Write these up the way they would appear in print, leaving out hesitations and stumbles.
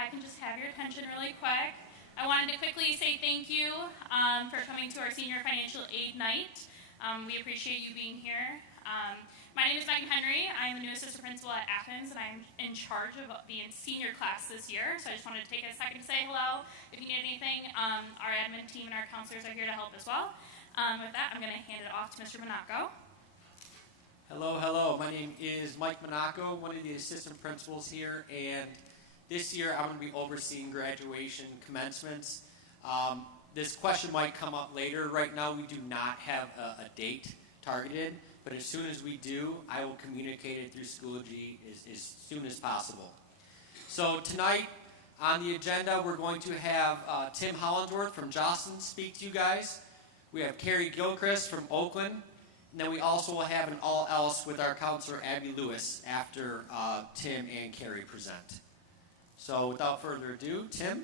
I can just have your attention really quick. I wanted to quickly say thank you for coming to our Senior Financial Aid Night. We appreciate you being here. My name is Megan Henry. I'm the new assistant principal at Athens, and I'm in charge of the senior class this year. So I just wanted to take a second to say hello. If you need anything, our admin team and our counselors are here to help as well. With that, I'm going to hand it off to Mr. Monaco. Hello. My name is Mike Monaco, one of the assistant principals here, and this year I'm going to be overseeing graduation commencements. This question might come up later. Right now we do not have a date targeted, but as soon as we do, I will communicate it through Schoology as soon as possible. So tonight on the agenda, we're going to have Tim Hollingsworth from Jostens speak to you guys. We have Carrie Gilchrist from Oakland. And then we also will have an all else with our counselor, Abby Lewis, after Tim and Carrie present. So without further ado, Tim.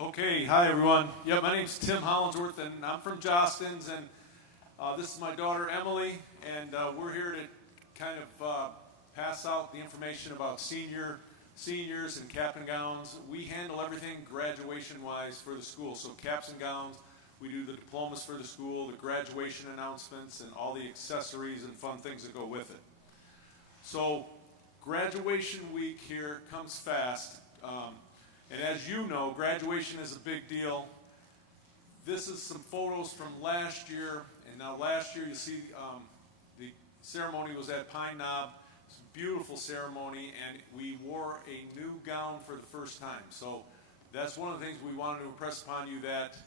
Okay, hi everyone. Yeah, my name's Tim Hollingsworth, and I'm from Jostens, and this is my daughter Emily, and we're here to kind of pass out the information about seniors and cap and gowns. We handle everything graduation-wise for the school. So caps and gowns, we do the diplomas for the school, the graduation announcements, and all the accessories and fun things that go with it. So graduation week here comes fast. And as you know, graduation is a big deal. This is some photos from last year. And now last year, you see the ceremony was at Pine Knob. It's a beautiful ceremony, and we wore a new gown for the first time. So that's one of the things we wanted to impress upon you, that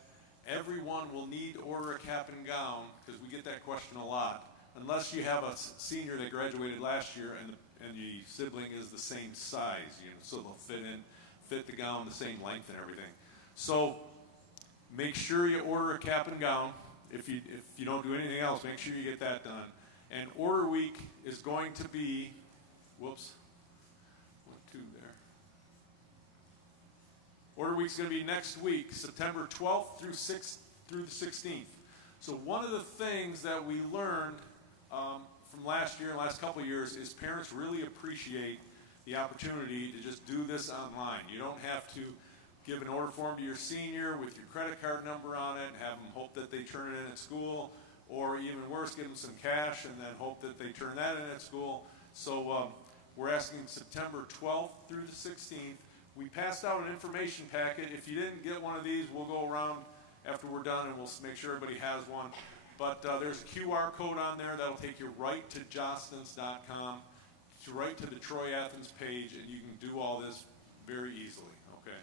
everyone will need to order a cap and gown, because we get that question a lot, unless you have a senior that graduated last year and the sibling is the same size, so they'll fit the gown the same length and everything. So make sure you order a cap and gown. If you don't do anything else, make sure you get that done. And order week is going to be, Order week's going to be next week, September 12th through the 16th. So one of the things that we learned from last year and last couple of years is parents really appreciate the opportunity to just do this online. You don't have to give an order form to your senior with your credit card number on it and have them hope that they turn it in at school, or even worse, give them some cash and then hope that they turn that in at school. So we're asking September 12th through the 16th. We passed out an information packet. If you didn't get one of these, we'll go around after we're done and we'll make sure everybody has one. But there's a QR code on there that'll take you right to jostens.com, right to the Troy Athens page, and you can do all this very easily, okay?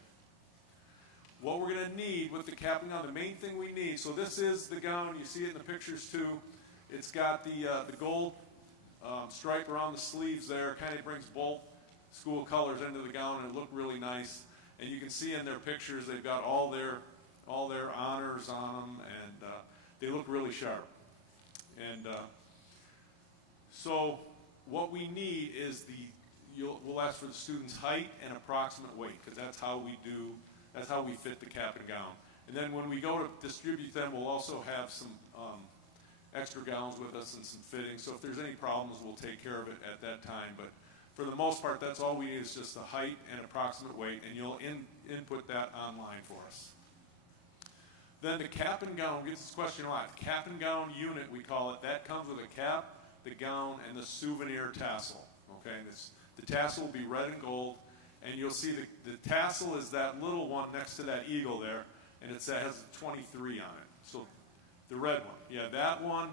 What we're going to need with the cap and gown, the main thing we need, so this is the gown. You see it in the pictures too. It's got the gold stripe around the sleeves there. Kind of brings both school colors into the gown and look really nice. And you can see in their pictures they've got all their honors on them, and they look really sharp. And so what we need is we'll ask for the student's height and approximate weight, because that's how we fit the cap and gown. And then when we go to distribute them, we'll also have some extra gowns with us and some fittings. So if there's any problems, we'll take care of it at that time. But for the most part, that's all we need is just the height and approximate weight, and you'll input that online for us. Then the cap and gown, we get this question a lot. The cap and gown unit, we call it, that comes with a cap, the gown, and the souvenir tassel. Okay, the tassel will be red and gold, and you'll see the tassel is that little one next to that eagle there, and it has 23 on it. So the red one, yeah, that one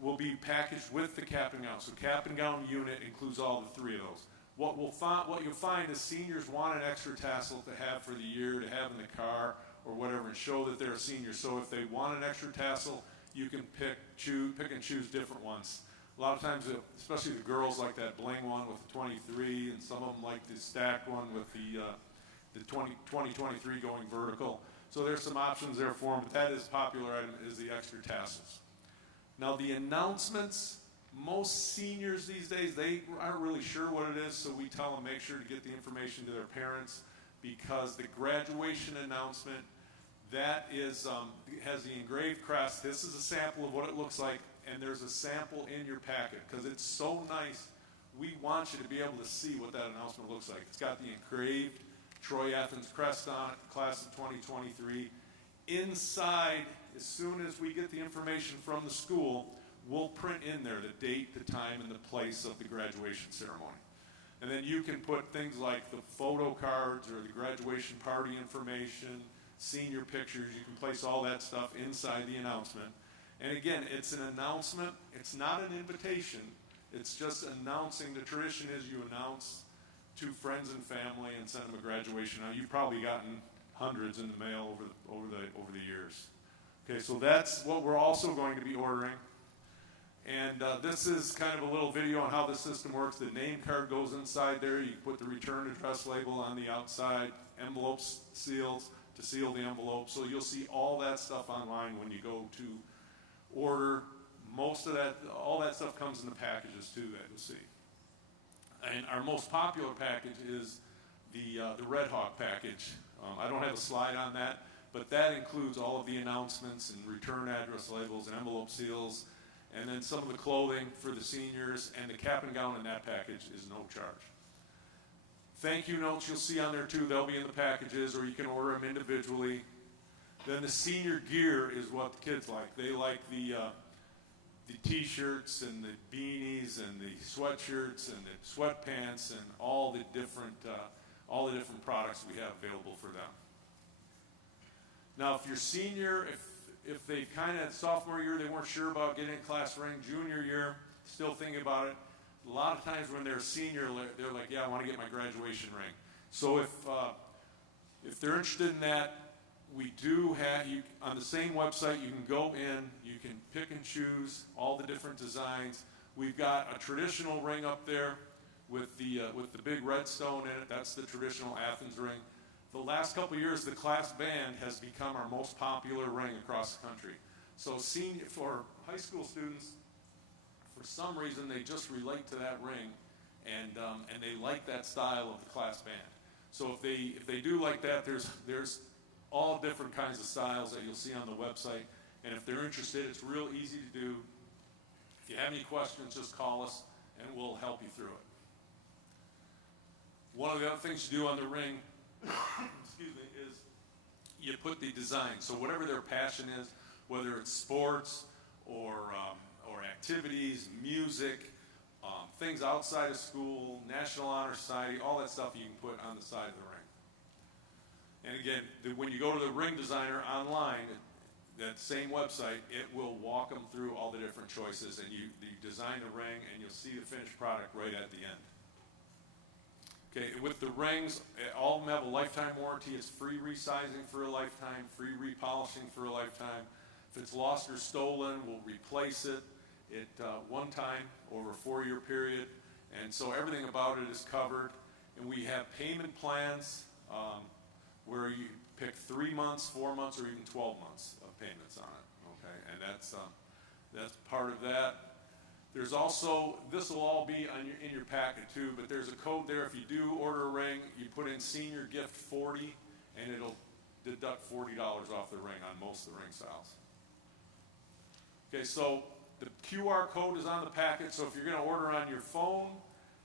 will be packaged with the cap and gown. So cap and gown unit includes all the three of those. What you'll find is seniors want an extra tassel to have for the year, to have in the car or whatever, and show that they're a senior. So if they want an extra tassel, you can pick and choose different ones. A lot of times, especially the girls, like that bling one with the 23, and some of them like the stacked one with the 2023 going vertical. So there's some options there for them, but that is a popular item, is the extra tassels. Now the announcements, most seniors these days, they aren't really sure what it is, so we tell them make sure to get the information to their parents, because the graduation announcement, that is, has the engraved crest. This is a sample of what it looks like, and there's a sample in your packet because it's so nice. We want you to be able to see what that announcement looks like. It's got the engraved Troy Athens crest on it, class of 2023. Inside, as soon as we get the information from the school, we'll print in there the date, the time, and the place of the graduation ceremony. And then you can put things like the photo cards or the graduation party information, senior pictures. You can place all that stuff inside the announcement. And again, it's an announcement. It's not an invitation. It's just announcing. The tradition is you announce to friends and family and send them a graduation. Now, you've probably gotten hundreds in the mail over the years. Okay, so that's what we're also going to be ordering. And this is kind of a little video on how the system works. The name card goes inside there. You put the return address label on the outside, envelopes, seals to seal the envelope. So you'll see all that stuff online when you go to order. Most of that, all that stuff comes in the packages too that you'll see. And our most popular package is the Red Hawk package. I don't have a slide on that, but that includes all of the announcements and return address labels and envelope seals, and then some of the clothing for the seniors, and the cap and gown in that package is no charge. Thank you notes you'll see on there too. They'll be in the packages, or you can order them individually. Then the senior gear is what the kids like. They like the t-shirts and the beanies and the sweatshirts and the sweatpants and all the different products we have available for them. Now, if you're senior, if they kind of sophomore year they weren't sure about getting a class ring, junior year still thinking about it. A lot of times when they're senior, they're like, yeah, I want to get my graduation ring. So if they're interested in that, we do have, on the same website, you can go in, you can pick and choose all the different designs. We've got a traditional ring up there with the big red stone in it. That's the traditional Athens ring. The last couple of years, the class band has become our most popular ring across the country. So for high school students, for some reason, they just relate to that ring, and they like that style of the class band. So if they do like that, there's all different kinds of styles that you'll see on the website. And if they're interested, it's real easy to do. If you have any questions, just call us, and we'll help you through it. One of the other things you do on the ring, excuse me, is you put the design. So whatever their passion is, whether it's sports or activities, music, things outside of school, National Honor Society, all that stuff you can put on the side of the ring. And again, when you go to the ring designer online, that same website, it will walk them through all the different choices, and you design the ring, and you'll see the finished product right at the end. Okay, with the rings, all of them have a lifetime warranty. It's free resizing for a lifetime, free repolishing for a lifetime. If it's lost or stolen, we'll replace it at one time over a 4-year period. And so everything about it is covered. And we have payment plans where you pick 3 months, 4 months, or even 12 months of payments on it. Okay, and that's part of that. There's also, this will all be in your packet too, but there's a code there. If you do order a ring, you put in senior gift 40, and it'll deduct $40 off the ring on most of the ring styles. Okay, so the QR code is on the packet, so if you're going to order on your phone,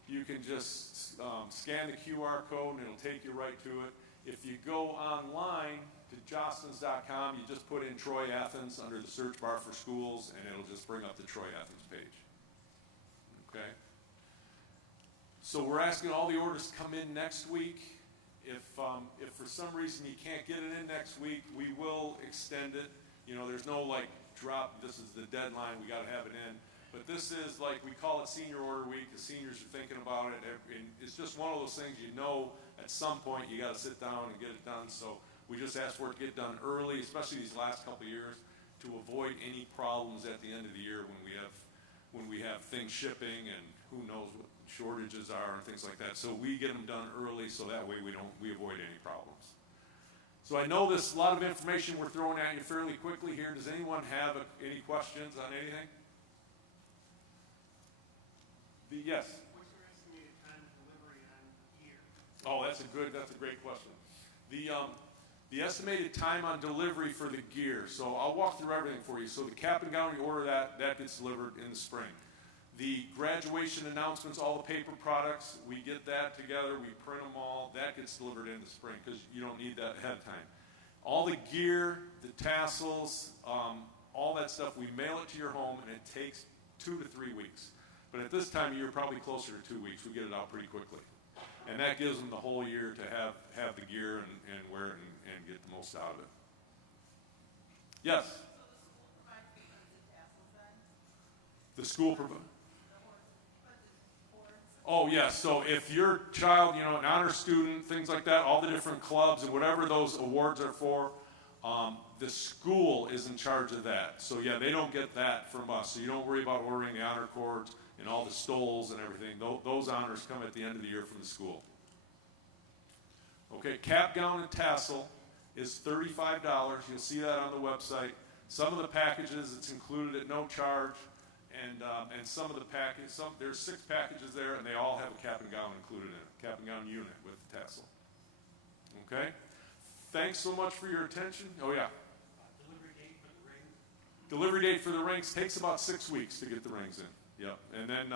you can just scan the QR code and it'll take you right to it. If you go online to jostens.com, you just put in Troy Athens under the search bar for schools, and it'll just bring up the Troy Athens page. Okay? So we're asking all the orders to come in next week. If for some reason you can't get it in next week, we will extend it. You know, there's no like drop, this is the deadline, we got to have it in. But this is like, we call it senior order week. The seniors are thinking about it. And it's just one of those things, you know, at some point you got to sit down and get it done. So we just ask for it to get done early, especially these last couple of years, to avoid any problems at the end of the year when we have things shipping and who knows what shortages are and things like that. So we get them done early so that way we avoid any problems. So I know there's a lot of information we're throwing at you fairly quickly here. Does anyone have any questions on anything? Yes. What's your estimated time of delivery on gear? Oh, that's a great question. The estimated time on delivery for the gear. So I'll walk through everything for you. So the cap and gown, you order that gets delivered in the spring. The graduation announcements, all the paper products, we get that together, we print them all, that gets delivered in the spring because you don't need that ahead of time. All the gear, the tassels, all that stuff, we mail it to your home and it takes 2 to 3 weeks. But at this time of year, probably closer to 2 weeks. We get it out pretty quickly. And that gives them the whole year to have the gear and wear it and get the most out of it. Yes? The school provides. Oh, yes. So if your child, you know, an honor student, things like that, all the different clubs and whatever those awards are for, the school is in charge of that. So, yeah, they don't get that from us. So you don't worry about ordering the honor cords and all the stoles and everything. Those honors come at the end of the year from the school. Okay, cap, gown, and tassel is $35. You'll see that on the website. Some of the packages, it's included at no charge. And some of the packages, there's 6 packages there, and they all have a cap and gown included in it, cap and gown unit with the tassel. Okay? Thanks so much for your attention. Oh, yeah. Delivery date for the rings? Delivery date for the rings takes about 6 weeks to get the rings in. Yep. And then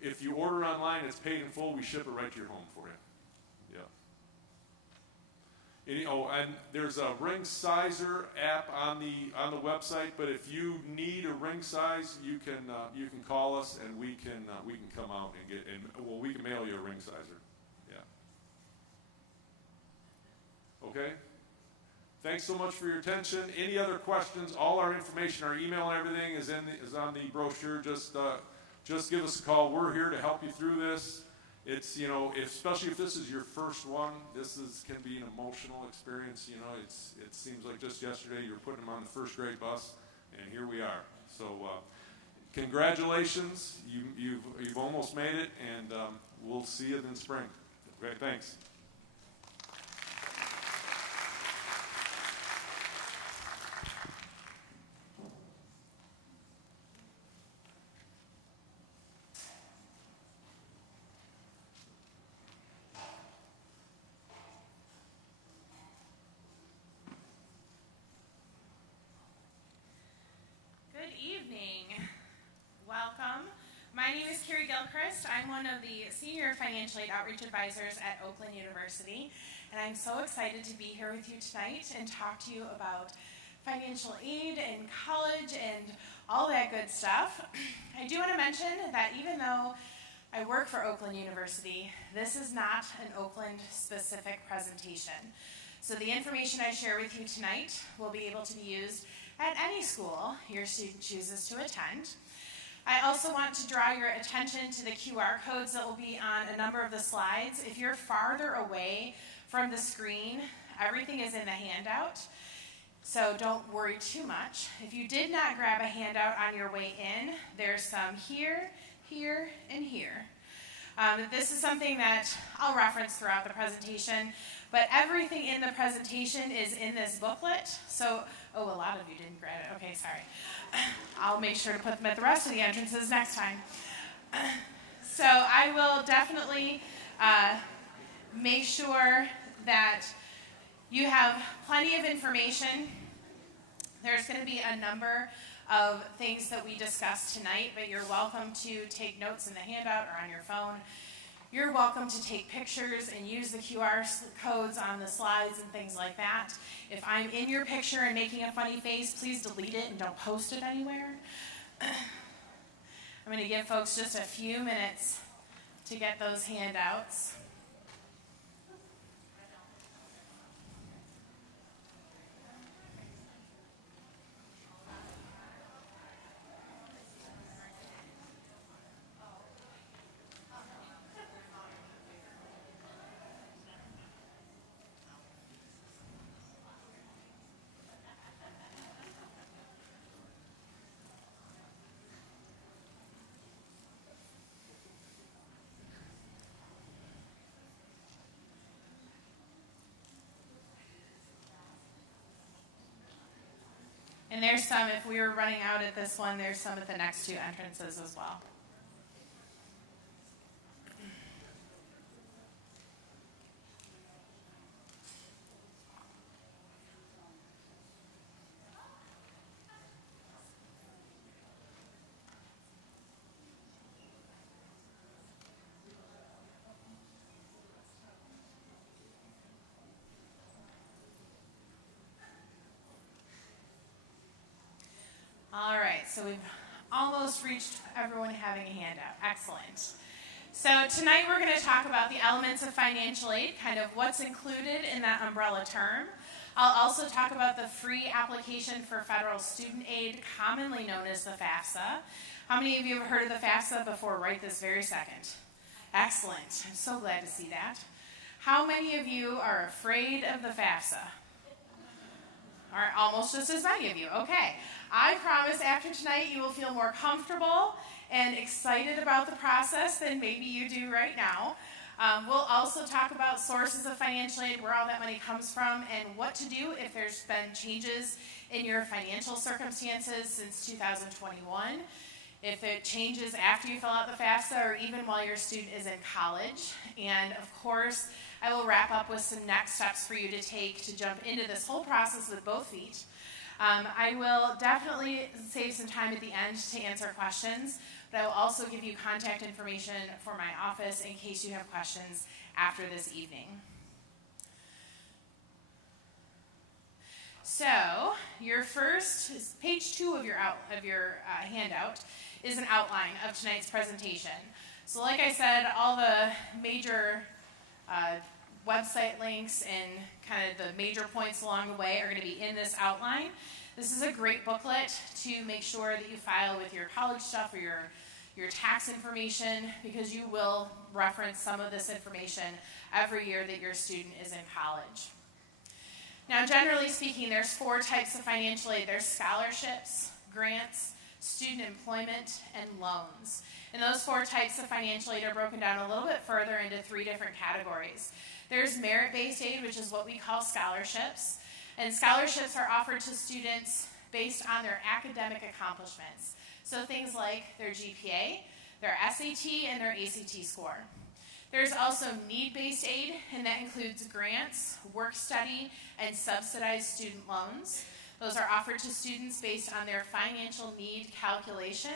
if you order online, it's paid in full. We ship it right to your home for you. And there's a ring sizer app on the website. But if you need a ring size, you can call us and we can come out and we can mail you a ring sizer. Yeah. Okay. Thanks so much for your attention. Any other questions? All our information, our email and everything is on the brochure. Just give us a call. We're here to help you through this. It's, you know, especially if this is your first one, can be an emotional experience. You know, it seems like just yesterday you were putting them on the first grade bus, and here we are. So, congratulations, you've almost made it, and we'll see you in spring. Okay, thanks. I'm one of the Senior Financial Aid Outreach Advisors at Oakland University, and I'm so excited to be here with you tonight and talk to you about financial aid and college and all that good stuff. I do want to mention that even though I work for Oakland University, this is not an Oakland-specific presentation. So the information I share with you tonight will be able to be used at any school your student chooses to attend. I also want to draw your attention to the QR codes that will be on a number of the slides. If you're farther away from the screen, everything is in the handout, so don't worry too much. If you did not grab a handout on your way in, there's some here, here, and here. This is something that I'll reference throughout the presentation, but everything in the presentation is in this booklet. So, a lot of you didn't grab it. Okay, sorry. I'll make sure to put them at the rest of the entrances next time. So I will definitely make sure that you have plenty of information. There's going to be a number of things that we discussed tonight, but you're welcome to take notes in the handout or on your phone. You're welcome to take pictures and use the QR codes on the slides and things like that. If I'm in your picture and making a funny face, please delete it and don't post it anywhere. I'm going to give folks just a few minutes to get those handouts. And there's some, if we were running out at this one, there's some at the next 2 entrances as well. so we've almost reached everyone having a handout. Excellent. So tonight we're going to talk about the elements of financial aid, kind of what's included in that umbrella term. I'll also talk about the free application for federal student aid, commonly known as the FAFSA. How many of you have heard of the FAFSA before right this very second? Excellent. I'm so glad to see that. How many of you are afraid of the FAFSA? All right, almost just as many of you. Okay. I promise after tonight you will feel more comfortable and excited about the process than maybe you do right now. We'll also talk about sources of financial aid, where all that money comes from, and what to do if there's been changes in your financial circumstances since 2021. If it changes after you fill out the FAFSA or even while your student is in college. And of course, I will wrap up with some next steps for you to take to jump into this whole process with both feet. I will definitely save some time at the end to answer questions, but I will also give you contact information for my office in case you have questions after this evening. So, your first, page 2 of your handout is an outline of tonight's presentation. So like I said, all the major website links and kind of the major points along the way are going to be in this outline. This is a great booklet to make sure that you file with your college stuff or your tax information, because you will reference some of this information every year that your student is in college. Now, generally speaking, there's 4 types of financial aid. There's scholarships, grants, student employment, and loans. And those 4 types of financial aid are broken down a little bit further into 3 different categories. There's merit-based aid, which is what we call scholarships. And scholarships are offered to students based on their academic accomplishments. So things like their GPA, their SAT, and their ACT score. There's also need-based aid, and that includes grants, work-study, and subsidized student loans. Those are offered to students based on their financial need calculation,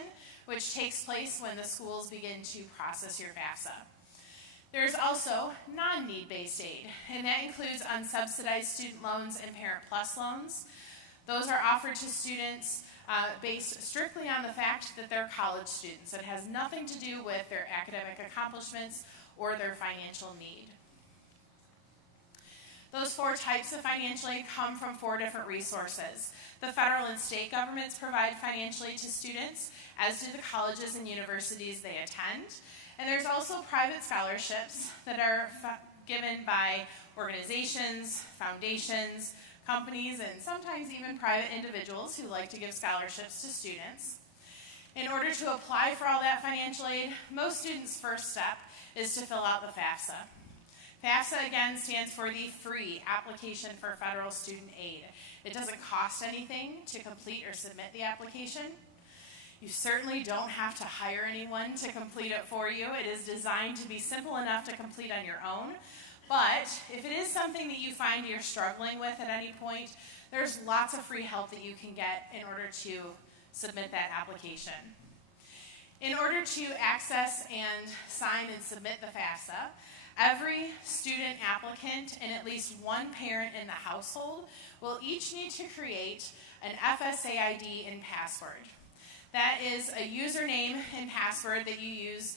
which takes place when the schools begin to process your FAFSA. There's also non-need-based aid, and that includes unsubsidized student loans and Parent Plus loans. Those are offered to students based strictly on the fact that they're college students. It has nothing to do with their academic accomplishments or their financial need. Those 4 types of financial aid come from 4 different resources. The federal and state governments provide financial aid to students, as do the colleges and universities they attend. And there's also private scholarships that are given by organizations, foundations, companies, and sometimes even private individuals who like to give scholarships to students. In order to apply for all that financial aid, most students' first step is to fill out the FAFSA. FAFSA, again, stands for the Free Application for Federal Student Aid. It doesn't cost anything to complete or submit the application. You certainly don't have to hire anyone to complete it for you. It is designed to be simple enough to complete on your own. But if it is something that you find you're struggling with at any point, there's lots of free help that you can get in order to submit that application. In order to access and sign and submit the FAFSA, every student applicant and at least one parent in the household will each need to create an FSA ID and password. That is a username and password that you use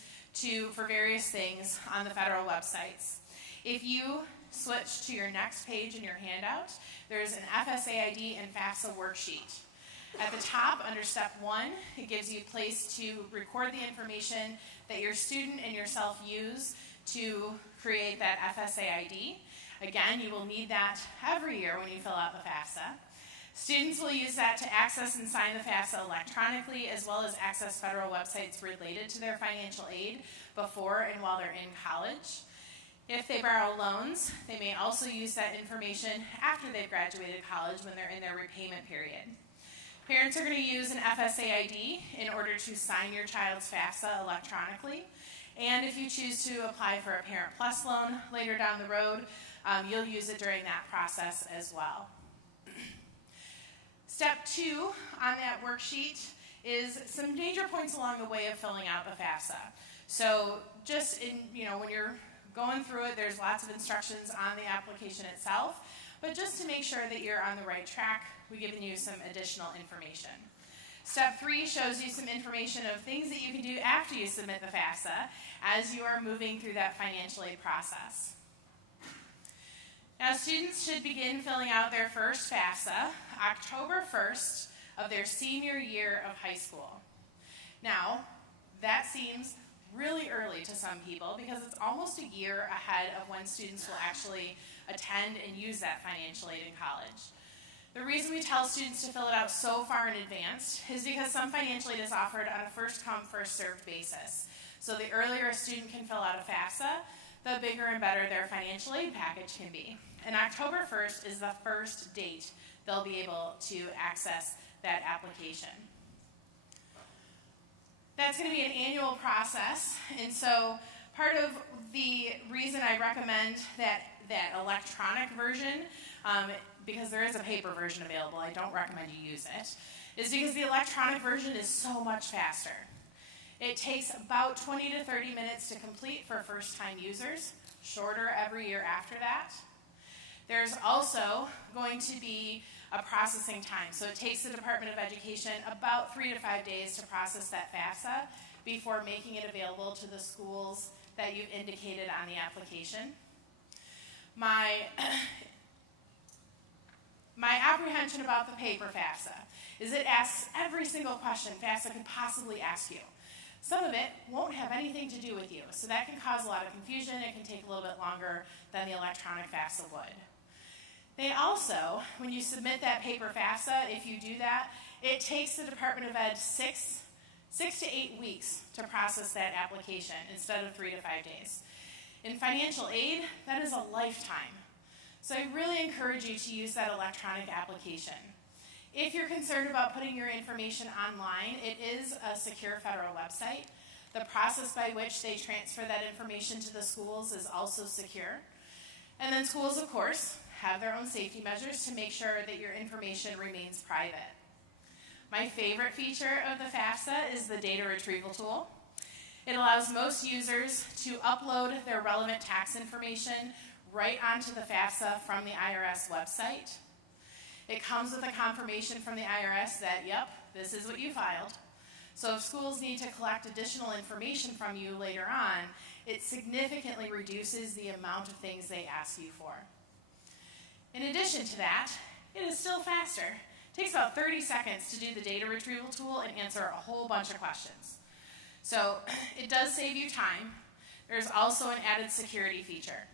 for various things on the federal websites. If you switch to your next page in your handout, there's an FSA ID and FAFSA worksheet. At the top, under step 1, it gives you a place to record the information that your student and yourself use to create that FSA ID. Again, you will need that every year when you fill out the FAFSA. Students will use that to access and sign the FAFSA electronically, as well as access federal websites related to their financial aid before and while they're in college. If they borrow loans, they may also use that information after they've graduated college when they're in their repayment period. Parents are going to use an FSA ID in order to sign your child's FAFSA electronically. And if you choose to apply for a Parent Plus loan later down the road, you'll use it during that process as well. Step 2 on that worksheet is some major points along the way of filling out the FAFSA. So just when you're going through it, there's lots of instructions on the application itself, but just to make sure that you're on the right track, we've given you some additional information. Step 3 shows you some information of things that you can do after you submit the FAFSA as you are moving through that financial aid process. Now, students should begin filling out their first FAFSA October 1st of their senior year of high school. Now, that seems really early to some people because it's almost a year ahead of when students will actually attend and use that financial aid in college. The reason we tell students to fill it out so far in advance is because some financial aid is offered on a first-come, first-served basis. So the earlier a student can fill out a FAFSA, the bigger and better their financial aid package can be. And October 1st is the first date they'll be able to access that application. That's going to be an annual process, and so part of the reason I recommend that electronic version, because there is a paper version available, I don't recommend you use it, is because the electronic version is so much faster. It takes about 20 to 30 minutes to complete for first-time users, shorter every year after that. There's also going to be a processing time. So it takes the Department of Education about 3 to 5 days to process that FAFSA before making it available to the schools that you've indicated on the application. My apprehension about the paper FAFSA is it asks every single question FAFSA could possibly ask you. Some of it won't have anything to do with you, so that can cause a lot of confusion. It can take a little bit longer than the electronic FAFSA would. They also, when you submit that paper FAFSA, if you do that, it takes the Department of Ed 6 to 8 weeks to process that application instead of 3 to 5 days. In financial aid, that is a lifetime. So I really encourage you to use that electronic application. If you're concerned about putting your information online, it is a secure federal website. The process by which they transfer that information to the schools is also secure. And then schools, of course, have their own safety measures to make sure that your information remains private. My favorite feature of the FAFSA is the data retrieval tool. It allows most users to upload their relevant tax information right onto the FAFSA from the IRS website. It comes with a confirmation from the IRS that, yep, this is what you filed. So if schools need to collect additional information from you later on, it significantly reduces the amount of things they ask you for. In addition to that, it is still faster. It takes about 30 seconds to do the data retrieval tool and answer a whole bunch of questions. So it does save you time. There's also an added security feature.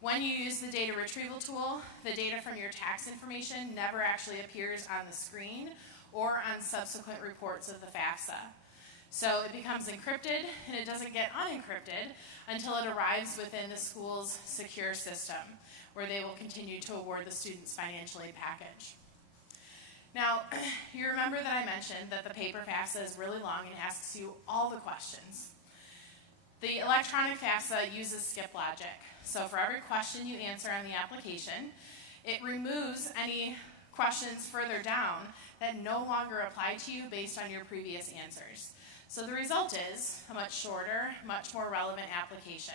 When you use the data retrieval tool, the data from your tax information never actually appears on the screen or on subsequent reports of the FAFSA. So it becomes encrypted, and it doesn't get unencrypted until it arrives within the school's secure system, where they will continue to award the student's financial aid package. Now, you remember that I mentioned that the paper FAFSA is really long and asks you all the questions. The electronic FAFSA uses skip logic. So for every question you answer on the application, it removes any questions further down that no longer apply to you based on your previous answers. So the result is a much shorter, much more relevant application.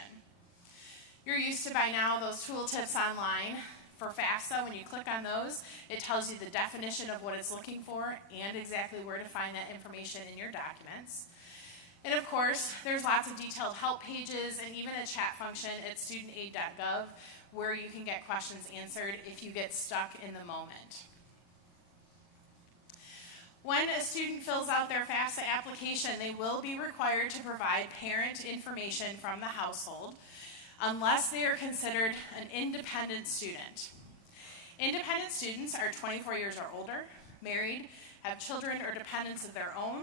You're used to by now those tooltips online for FAFSA. When you click on those, it tells you the definition of what it's looking for and exactly where to find that information in your documents. And of course, there's lots of detailed help pages and even a chat function at studentaid.gov where you can get questions answered if you get stuck in the moment. When a student fills out their FAFSA application, they will be required to provide parent information from the household unless they are considered an independent student. Independent students are 24 years or older, married, have children or dependents of their own.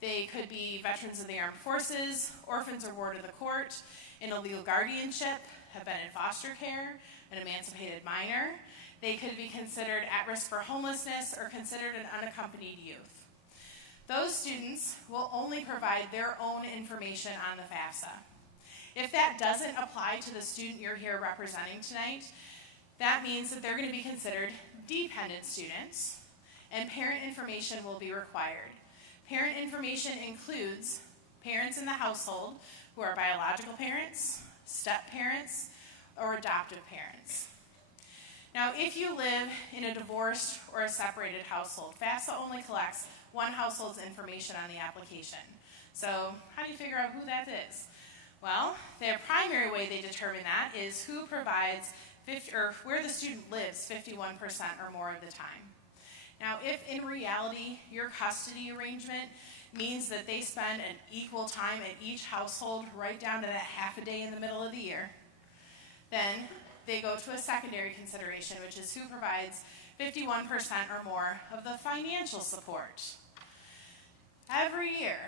They could be veterans of the armed forces, orphans or ward of the court, in a legal guardianship, have been in foster care, an emancipated minor. They could be considered at risk for homelessness or considered an unaccompanied youth. Those students will only provide their own information on the FAFSA. If that doesn't apply to the student you're here representing tonight, that means that they're going to be considered dependent students, and parent information will be required. Parent information includes parents in the household who are biological parents, step parents, or adoptive parents. Now, if you live in a divorced or a separated household, FAFSA only collects one household's information on the application. So how do you figure out who that is? Well, their primary way they determine that is who provides where the student lives 51% or more of the time. Now, if in reality your custody arrangement means that they spend an equal time at each household, right down to that half a day in the middle of the year, then they go to a secondary consideration, which is who provides 51% or more of the financial support. Every year,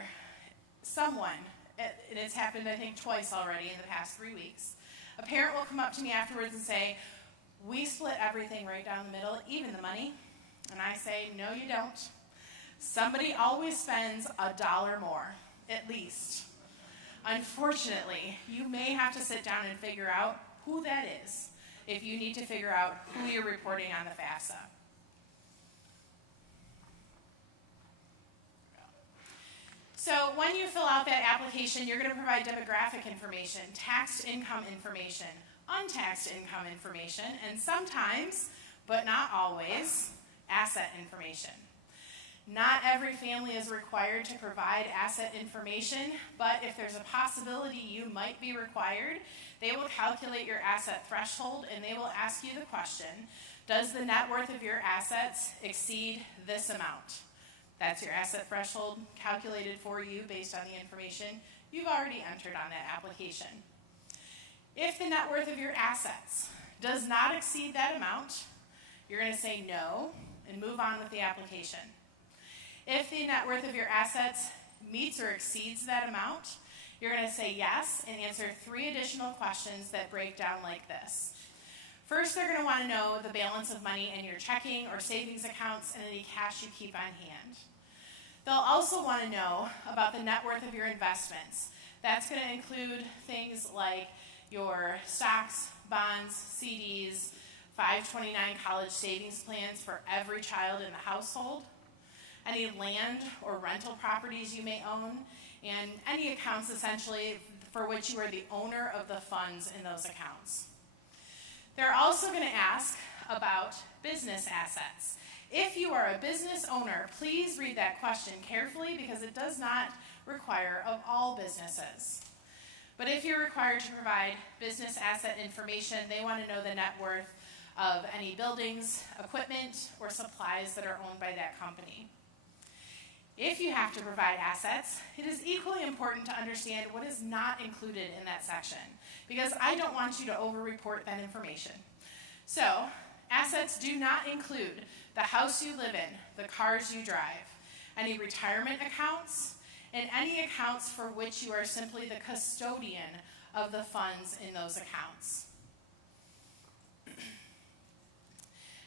someone, and it's happened I think twice already in the past 3 weeks, a parent will come up to me afterwards and say, we split everything right down the middle, even the money. And I say, no you don't. Somebody always spends $1 more, at least. Unfortunately, you may have to sit down and figure out who that is if you need to figure out who you're reporting on the FAFSA. So when you fill out that application, you're going to provide demographic information, taxed income information, untaxed income information, and sometimes, but not always, asset information. Not every family is required to provide asset information, but if there's a possibility you might be required, they will calculate your asset threshold and they will ask you the question, does the net worth of your assets exceed this amount? That's your asset threshold calculated for you based on the information you've already entered on that application. If the net worth of your assets does not exceed that amount, you're going to say no and move on with the application. If the net worth of your assets meets or exceeds that amount, you're going to say yes and answer 3 additional questions that break down like this. First, they're going to want to know the balance of money in your checking or savings accounts and any cash you keep on hand. They'll also want to know about the net worth of your investments. That's going to include things like your stocks, bonds, CDs, 529 college savings plans for every child in the household, any land or rental properties you may own, and any accounts essentially for which you are the owner of the funds in those accounts. They're also going to ask about business assets. If you are a business owner, please read that question carefully because it does not require of all businesses. But if you're required to provide business asset information, they want to know the net worth of any buildings, equipment, or supplies that are owned by that company. If you have to provide assets, it is equally important to understand what is not included in that section, because I don't want you to over-report that information. So, assets do not include the house you live in, the cars you drive, any retirement accounts, and any accounts for which you are simply the custodian of the funds in those accounts.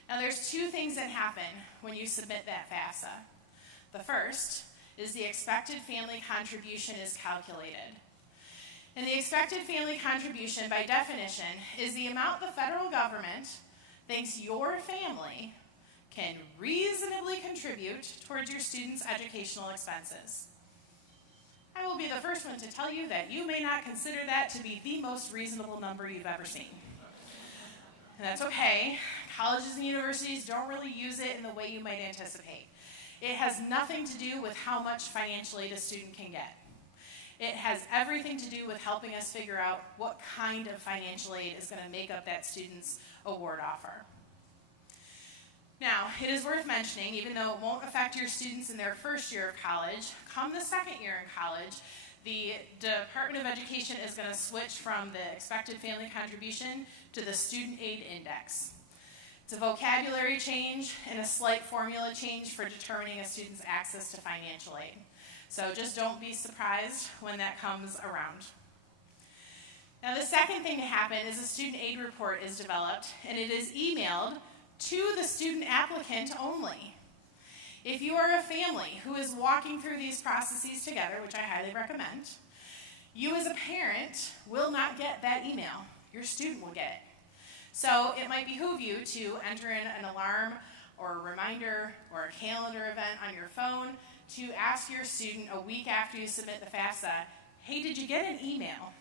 Now, there's 2 things that happen when you submit that FAFSA. The first is the expected family contribution is calculated. And the expected family contribution, by definition, is the amount the federal government thinks your family can reasonably contribute towards your students' educational expenses. I will be the first one to tell you that you may not consider that to be the most reasonable number you've ever seen. And that's okay. Colleges and universities don't really use it in the way you might anticipate. It has nothing to do with how much financial aid a student can get. It has everything to do with helping us figure out what kind of financial aid is going to make up that student's award offer. Now, it is worth mentioning, even though it won't affect your students in their first year of college, come the second year in college, the Department of Education is going to switch from the expected family contribution to the student aid index. It's a vocabulary change and a slight formula change for determining a student's access to financial aid. So just don't be surprised when that comes around. Now, the second thing to happen is a student aid report is developed, and it is emailed to the student applicant only. If you are a family who is walking through these processes together, which I highly recommend, you as a parent will not get that email. Your student will get it. So it might behoove you to enter in an alarm or a reminder or a calendar event on your phone to ask your student a week after you submit the FAFSA, hey, did you get an email?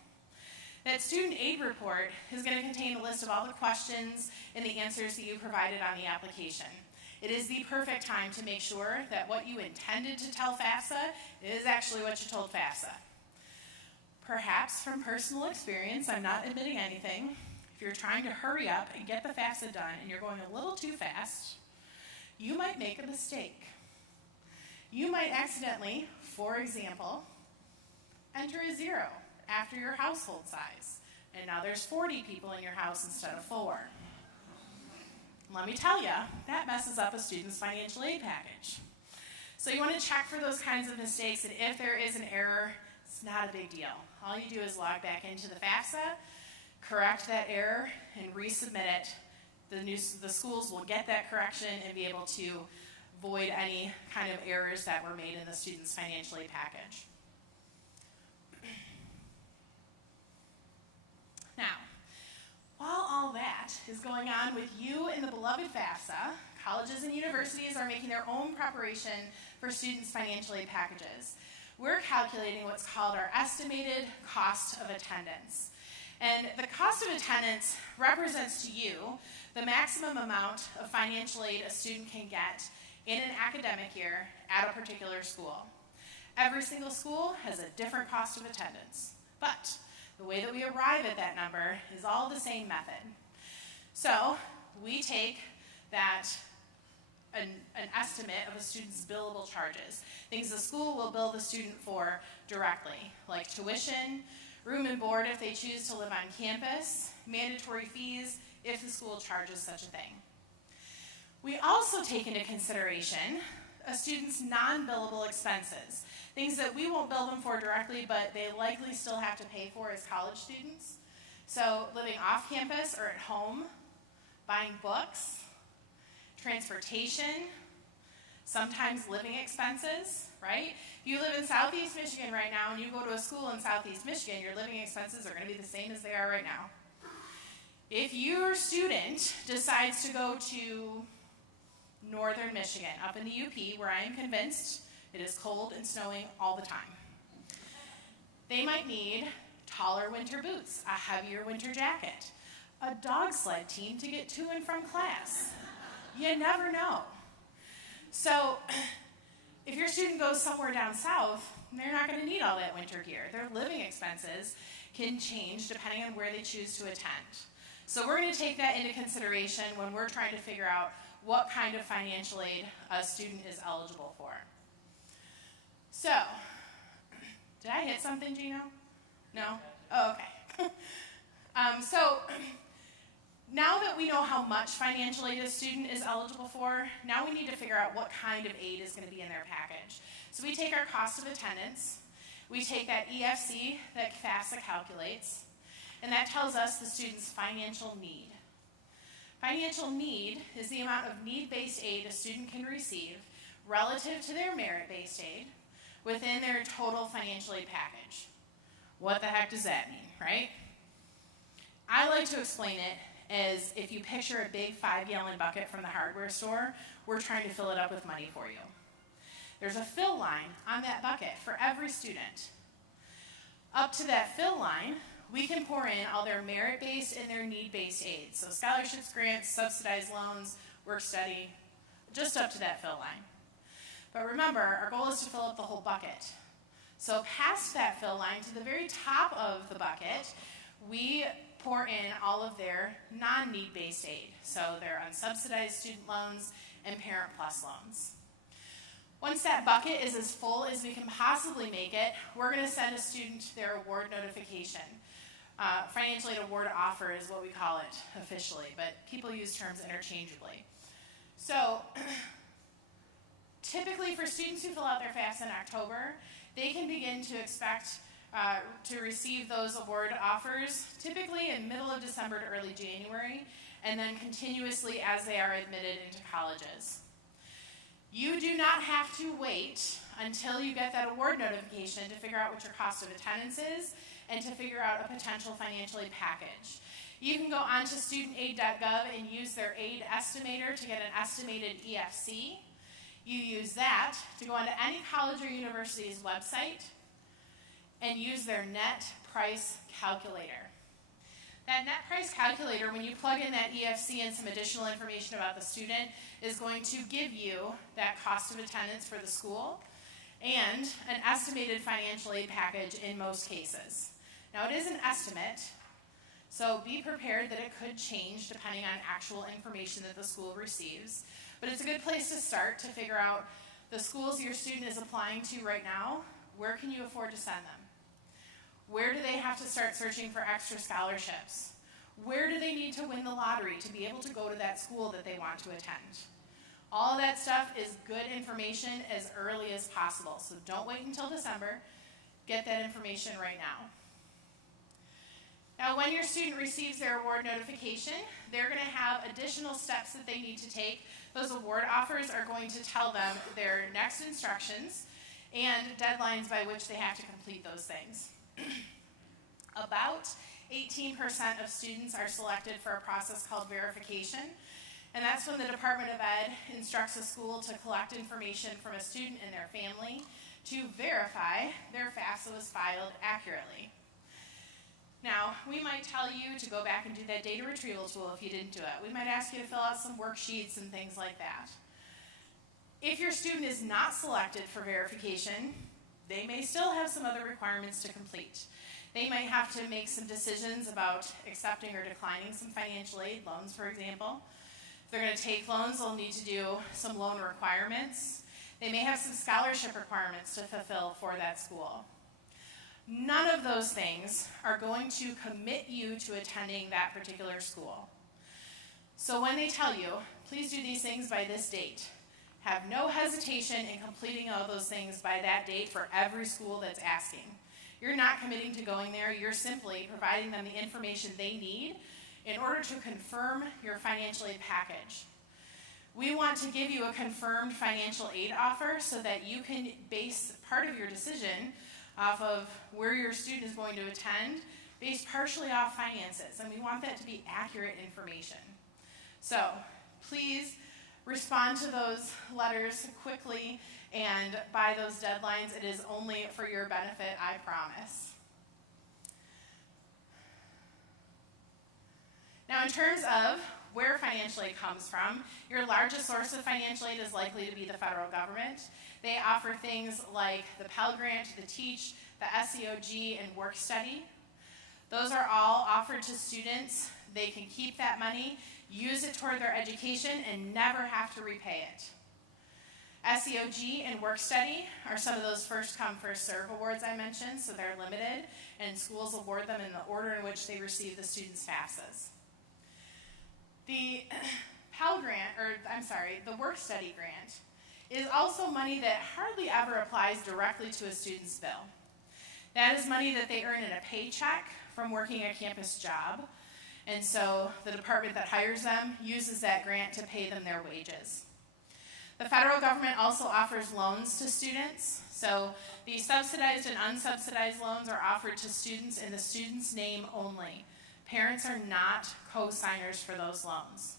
That student aid report is going to contain a list of all the questions and the answers that you provided on the application. It is the perfect time to make sure that what you intended to tell FAFSA is actually what you told FAFSA. Perhaps from personal experience, I'm not admitting anything, if you're trying to hurry up and get the FAFSA done and you're going a little too fast, you might make a mistake. You might accidentally, for example, enter a 0 after your household size, and now there's 40 people in your house instead of 4. Let me tell you, that messes up a student's financial aid package. So you want to check for those kinds of mistakes, and if there is an error, it's not a big deal. All you do is log back into the FAFSA, correct that error, and resubmit it. The schools will get that correction and be able to void any kind of errors that were made in the student's financial aid package. Now, while all that is going on with you and the beloved FAFSA, colleges and universities are making their own preparation for students' financial aid packages. We're calculating what's called our estimated cost of attendance. And the cost of attendance represents to you the maximum amount of financial aid a student can get in an academic year at a particular school. Every single school has a different cost of attendance, but the way that we arrive at that number is all the same method. So we take that an estimate of a student's billable charges, things the school will bill the student for directly, like tuition, room and board if they choose to live on campus, mandatory fees if the school charges such a thing. We also take into consideration a student's non-billable expenses, things that we won't bill them for directly, but they likely still have to pay for as college students. So living off campus or at home, buying books, transportation, sometimes living expenses, right? If you live in Southeast Michigan right now and you go to a school in Southeast Michigan, your living expenses are going to be the same as they are right now. If your student decides to go to Northern Michigan, up in the UP, where I am convinced it is cold and snowing all the time, they might need taller winter boots, a heavier winter jacket, a dog sled team to get to and from class. You never know. So if your student goes somewhere down south, they're not going to need all that winter gear. Their living expenses can change depending on where they choose to attend. So we're going to take that into consideration when we're trying to figure out what kind of financial aid a student is eligible for. So, did I hit something, Gino? No? Oh, okay. So, now that we know how much financial aid a student is eligible for, now we need to figure out what kind of aid is going to be in their package. So we take our cost of attendance, we take that EFC that FAFSA calculates, and that tells us the student's financial need. Financial need is the amount of need-based aid a student can receive relative to their merit-based aid within their total financial aid package. What the heck does that mean, right? I like to explain it as if you picture a big 5-gallon bucket from the hardware store, we're trying to fill it up with money for you. There's a fill line on that bucket for every student. Up to that fill line, we can pour in all their merit-based and their need-based aid. So scholarships, grants, subsidized loans, work study, just up to that fill line. But remember, our goal is to fill up the whole bucket. So past that fill line, to the very top of the bucket, we pour in all of their non-need-based aid. So their unsubsidized student loans and Parent Plus loans. Once that bucket is as full as we can possibly make it, we're going to send a student their award notification. Financial aid award offer is what we call it officially, but people use terms interchangeably. So typically for students who fill out their FAFSA in October, they can begin to expect to receive those award offers typically in middle of December to early January, and then continuously as they are admitted into colleges. You do not have to wait until you get that award notification to figure out what your cost of attendance is and to figure out a potential financial aid package. You can go onto studentaid.gov and use their aid estimator to get an estimated EFC. You use that to go onto any college or university's website and use their net price calculator. That net price calculator, when you plug in that EFC and some additional information about the student, is going to give you that cost of attendance for the school and an estimated financial aid package in most cases. Now, it is an estimate, so be prepared that it could change depending on actual information that the school receives. But it's a good place to start to figure out the schools your student is applying to right now, where can you afford to send them? Where do they have to start searching for extra scholarships? Where do they need to win the lottery to be able to go to that school that they want to attend? All of that stuff is good information as early as possible. So don't wait until December. Get that information right now. Now, when your student receives their award notification, they're going to have additional steps that they need to take. Those award offers are going to tell them their next instructions and deadlines by which they have to complete those things. About 18% of students are selected for a process called verification, and that's when the Department of Ed instructs a school to collect information from a student and their family to verify their FAFSA was filed accurately. Now, we might tell you to go back and do that data retrieval tool if you didn't do it. We might ask you to fill out some worksheets and things like that. If your student is not selected for verification, they may still have some other requirements to complete. They might have to make some decisions about accepting or declining some financial aid, loans for example. If they're going to take loans, they'll need to do some loan requirements. They may have some scholarship requirements to fulfill for that school. None of those things are going to commit you to attending that particular school. So when they tell you, please do these things by this date, have no hesitation in completing all those things by that date for every school that's asking. You're not committing to going there, you're simply providing them the information they need in order to confirm your financial aid package. We want to give you a confirmed financial aid offer so that you can base part of your decision off of where your student is going to attend, based partially off finances, and we want that to be accurate information. So please respond to those letters quickly and by those deadlines. It is only for your benefit, I promise. Now, in terms of where financial aid comes from, your largest source of financial aid is likely to be the federal government. They offer things like the Pell Grant, the TEACH, the SEOG, and Work Study. Those are all offered to students. They can keep that money, use it toward their education, and never have to repay it. SEOG and Work Study are some of those first come, first serve awards I mentioned, so they're limited, and schools award them in the order in which they receive the students' FAFSAs. The Pell Grant, the Work Study grant is also money that hardly ever applies directly to a student's bill. That is money that they earn in a paycheck from working a campus job, and so the department that hires them uses that grant to pay them their wages. The federal government also offers loans to students, so the subsidized and unsubsidized loans are offered to students in the student's name only. Parents are not co-signers for those loans.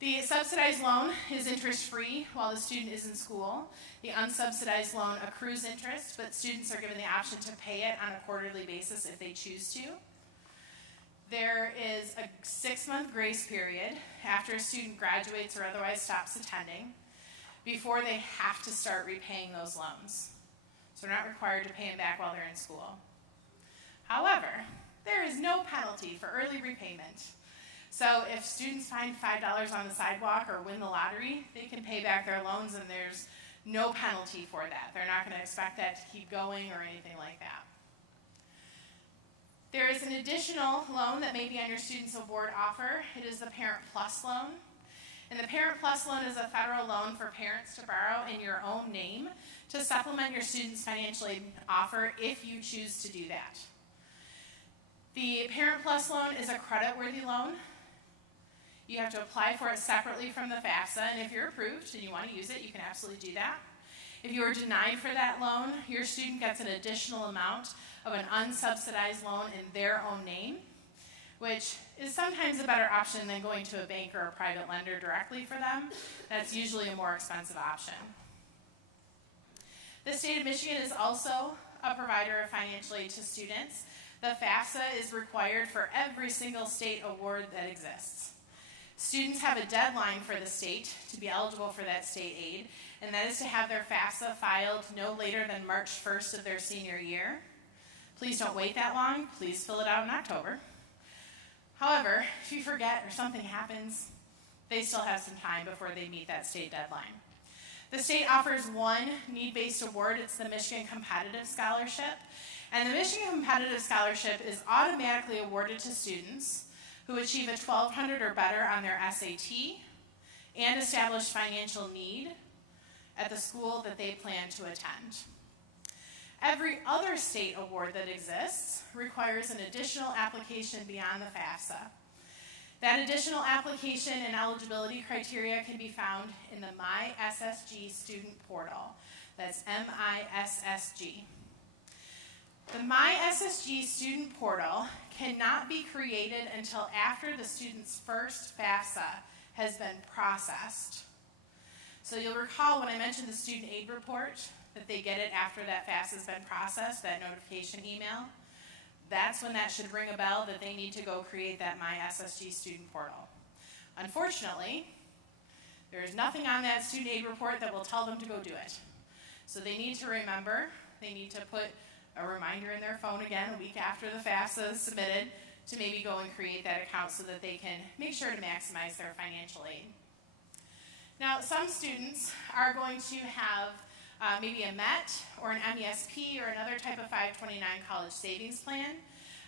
The subsidized loan is interest-free while the student is in school. The unsubsidized loan accrues interest, but students are given the option to pay it on a quarterly basis if they choose to. There is a 6-month grace period after a student graduates or otherwise stops attending before they have to start repaying those loans. So they're not required to pay them back while they're in school. However, there is no penalty for early repayment. So if students find $5 on the sidewalk or win the lottery, they can pay back their loans and there's no penalty for that. They're not going to expect that to keep going or anything like that. There is an additional loan that may be on your student's award offer. It is the Parent Plus loan. And the Parent Plus loan is a federal loan for parents to borrow in your own name to supplement your student's financial aid offer if you choose to do that. The Parent Plus loan is a credit-worthy loan. You have to apply for it separately from the FAFSA, and if you're approved and you want to use it, you can absolutely do that. If you are denied for that loan, your student gets an additional amount of an unsubsidized loan in their own name, which is sometimes a better option than going to a bank or a private lender directly for them. That's usually a more expensive option. The state of Michigan is also a provider of financial aid to students. The FAFSA is required for every single state award that exists. Students have a deadline for the state to be eligible for that state aid, and that is to have their FAFSA filed no later than March 1st of their senior year. Please don't wait that long. Please fill it out in October. However, if you forget or something happens, they still have some time before they meet that state deadline. The state offers one need-based award. It's the Michigan Competitive Scholarship. And the Michigan Competitive Scholarship is automatically awarded to students who achieve a 1200 or better on their SAT and establish financial need at the school that they plan to attend. Every other state award that exists requires an additional application beyond the FAFSA. That additional application and eligibility criteria can be found in the MySSG student portal. That's MISSG. The MySSG student portal cannot be created until after the student's first FAFSA has been processed. So you'll recall when I mentioned the student aid report, that they get it after that FAFSA has been processed, that notification email. That's when that should ring a bell that they need to go create that MySSG student portal. Unfortunately, there is nothing on that student aid report that will tell them to go do it. So they need to remember, they need to put a reminder in their phone again a week after the FAFSA is submitted to maybe go and create that account so that they can make sure to maximize their financial aid. Now, some students are going to have maybe a MET or an MESP or another type of 529 college savings plan.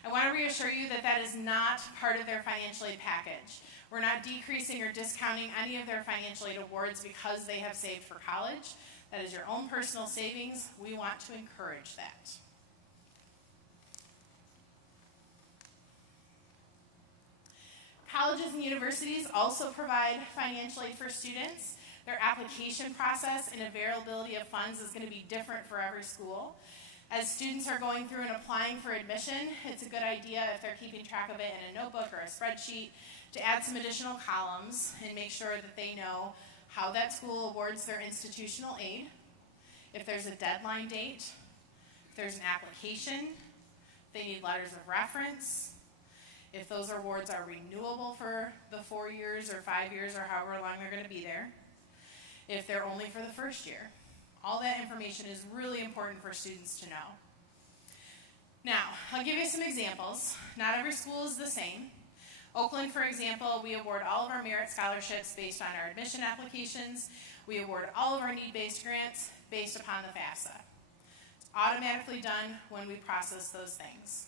I want to reassure you that that is not part of their financial aid package. We're not decreasing or discounting any of their financial aid awards because they have saved for college. That is your own personal savings. We want to encourage that. Colleges and universities also provide financial aid for students. Their application process and availability of funds is going to be different for every school. As students are going through and applying for admission, it's a good idea if they're keeping track of it in a notebook or a spreadsheet to add some additional columns and make sure that they know how that school awards their institutional aid, if there's a deadline date, if there's an application, if they need letters of reference, if those awards are renewable for the 4 years or 5 years or however long they're going to be there, if they're only for the first year. All that information is really important for students to know. Now, I'll give you some examples. Not every school is the same. Oakland, for example, we award all of our merit scholarships based on our admission applications. We award all of our need-based grants based upon the FAFSA. It's automatically done when we process those things.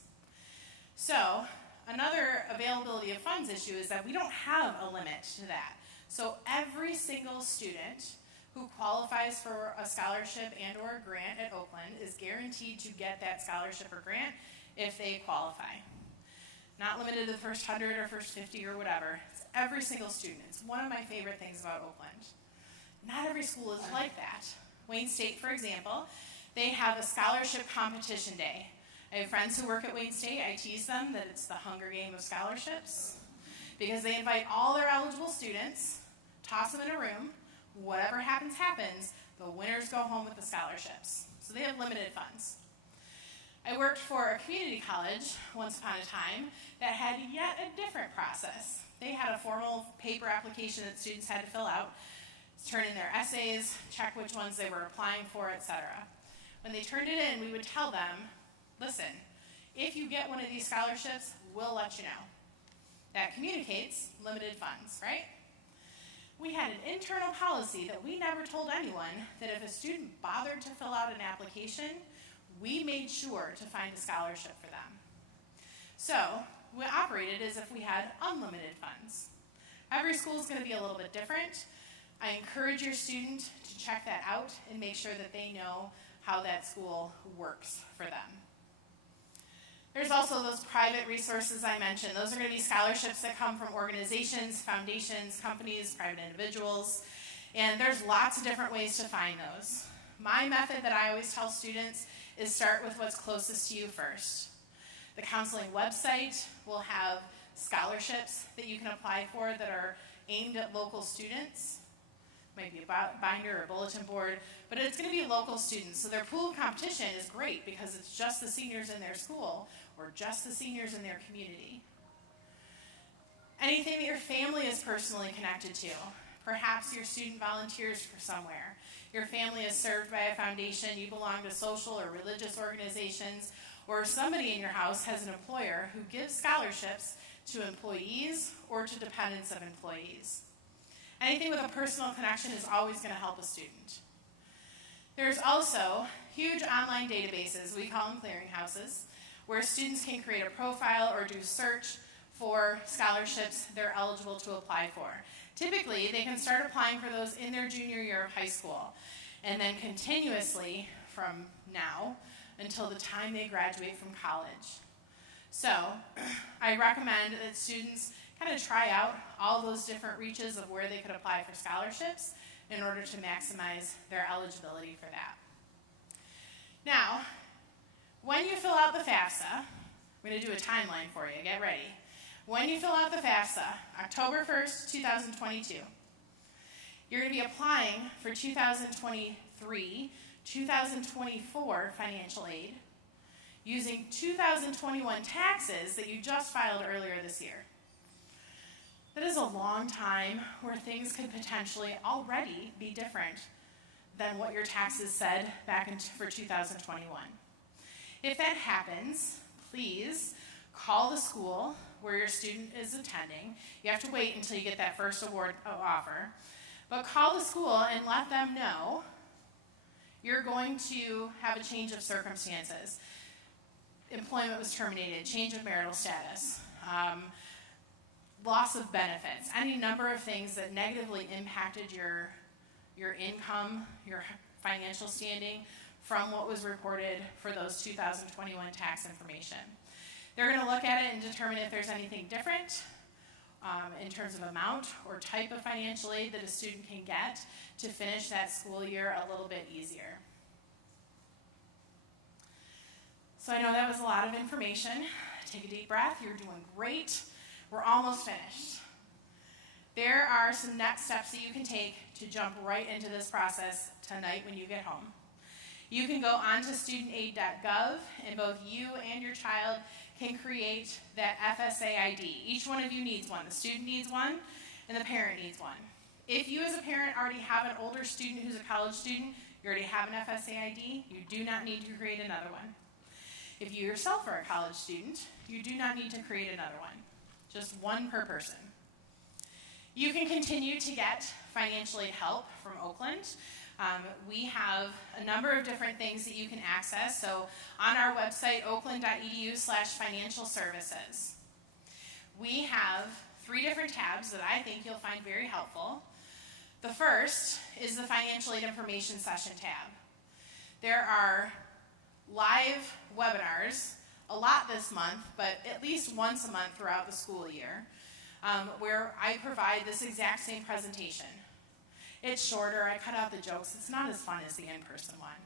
So, another availability of funds issue is that we don't have a limit to that. So every single student who qualifies for a scholarship and or a grant at Oakland is guaranteed to get that scholarship or grant if they qualify. Not limited to the first 100 or first 50 or whatever. It's every single student. It's one of my favorite things about Oakland. Not every school is like that. Wayne State, for example, they have a scholarship competition day. I have friends who work at Wayne State. I tease them that it's the Hunger Game of scholarships because they invite all their eligible students, toss them in a room, whatever happens, happens, the winners go home with the scholarships. So they have limited funds. I worked for a community college once upon a time that had yet a different process. They had a formal paper application that students had to fill out, turn in their essays, check which ones they were applying for, etc. When they turned it in, we would tell them, listen, if you get one of these scholarships, we'll let you know. That communicates limited funds, right? We had an internal policy that we never told anyone that if a student bothered to fill out an application, we made sure to find a scholarship for them. So we operated as if we had unlimited funds. Every school is going to be a little bit different. I encourage your student to check that out and make sure that they know how that school works for them. There's also those private resources I mentioned. Those are going to be scholarships that come from organizations, foundations, companies, private individuals, and there's lots of different ways to find those. My method that I always tell students is start with what's closest to you first. The counseling website will have scholarships that you can apply for that are aimed at local students. might be a binder or bulletin board, but it's going to be local students. So their pool of competition is great because it's just the seniors in their school or just the seniors in their community. Anything that your family is personally connected to. Perhaps your student volunteers for somewhere. Your family is served by a foundation, you belong to social or religious organizations, or somebody in your house has an employer who gives scholarships to employees or to dependents of employees. Anything with a personal connection is always going to help a student. There's also huge online databases, we call them clearinghouses, where students can create a profile or do search for scholarships they're eligible to apply for. Typically, they can start applying for those in their junior year of high school, and then continuously from now until the time they graduate from college. So, I recommend that students kind of try out all those different reaches of where they could apply for scholarships in order to maximize their eligibility for that. Now, when you fill out the FAFSA, I'm going to do a timeline for you, get ready. When you fill out the FAFSA, October 1st, 2022, you're going to be applying for 2023, 2024 financial aid using 2021 taxes that you just filed earlier this year. That is a long time where things could potentially already be different than what your taxes said back for 2021. If that happens, please call the school where your student is attending. You have to wait until you get that first award offer. But call the school and let them know you're going to have a change of circumstances. Employment was terminated, change of marital status, loss of benefits, any number of things that negatively impacted your income, your financial standing from what was reported for those 2021 tax information. They're going to look at it and determine if there's anything different in terms of amount or type of financial aid that a student can get to finish that school year a little bit easier. So I know that was a lot of information. Take a deep breath. You're doing great. We're almost finished. There are some next steps that you can take to jump right into this process tonight when you get home. You can go onto studentaid.gov, and both you and your child can create that FSA ID. Each one of you needs one. The student needs one, and the parent needs one. If you as a parent already have an older student who's a college student, you already have an FSA ID, you do not need to create another one. If you yourself are a college student, you do not need to create another one. Just one per person. You can continue to get financial aid help from Oakland. We have a number of different things that you can access. So on our website, oakland.edu/financial services, we have 3 different tabs that I think you'll find very helpful. The first is the financial aid information session tab. There are live webinars, a lot this month, but at least once a month throughout the school year, where I provide this exact same presentation. It's shorter, I cut out the jokes, it's not as fun as the in-person one.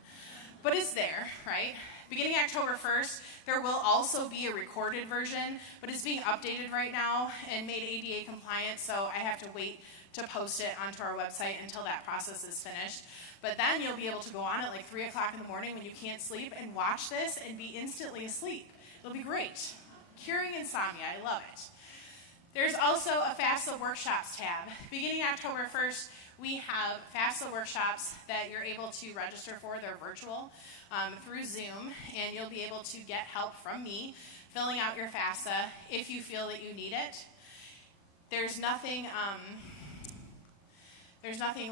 But it's there, right? Beginning October 1st, there will also be a recorded version, but it's being updated right now and made ADA compliant, so I have to wait to post it onto our website until that process is finished. But then you'll be able to go on at like 3 o'clock in the morning when you can't sleep and watch this and be instantly asleep. It'll be great. Curing insomnia, I love it. There's also a FAFSA workshops tab. Beginning October 1st, we have FAFSA workshops that you're able to register for. They're virtual through Zoom, and you'll be able to get help from me filling out your FAFSA if you feel that you need it. There's nothing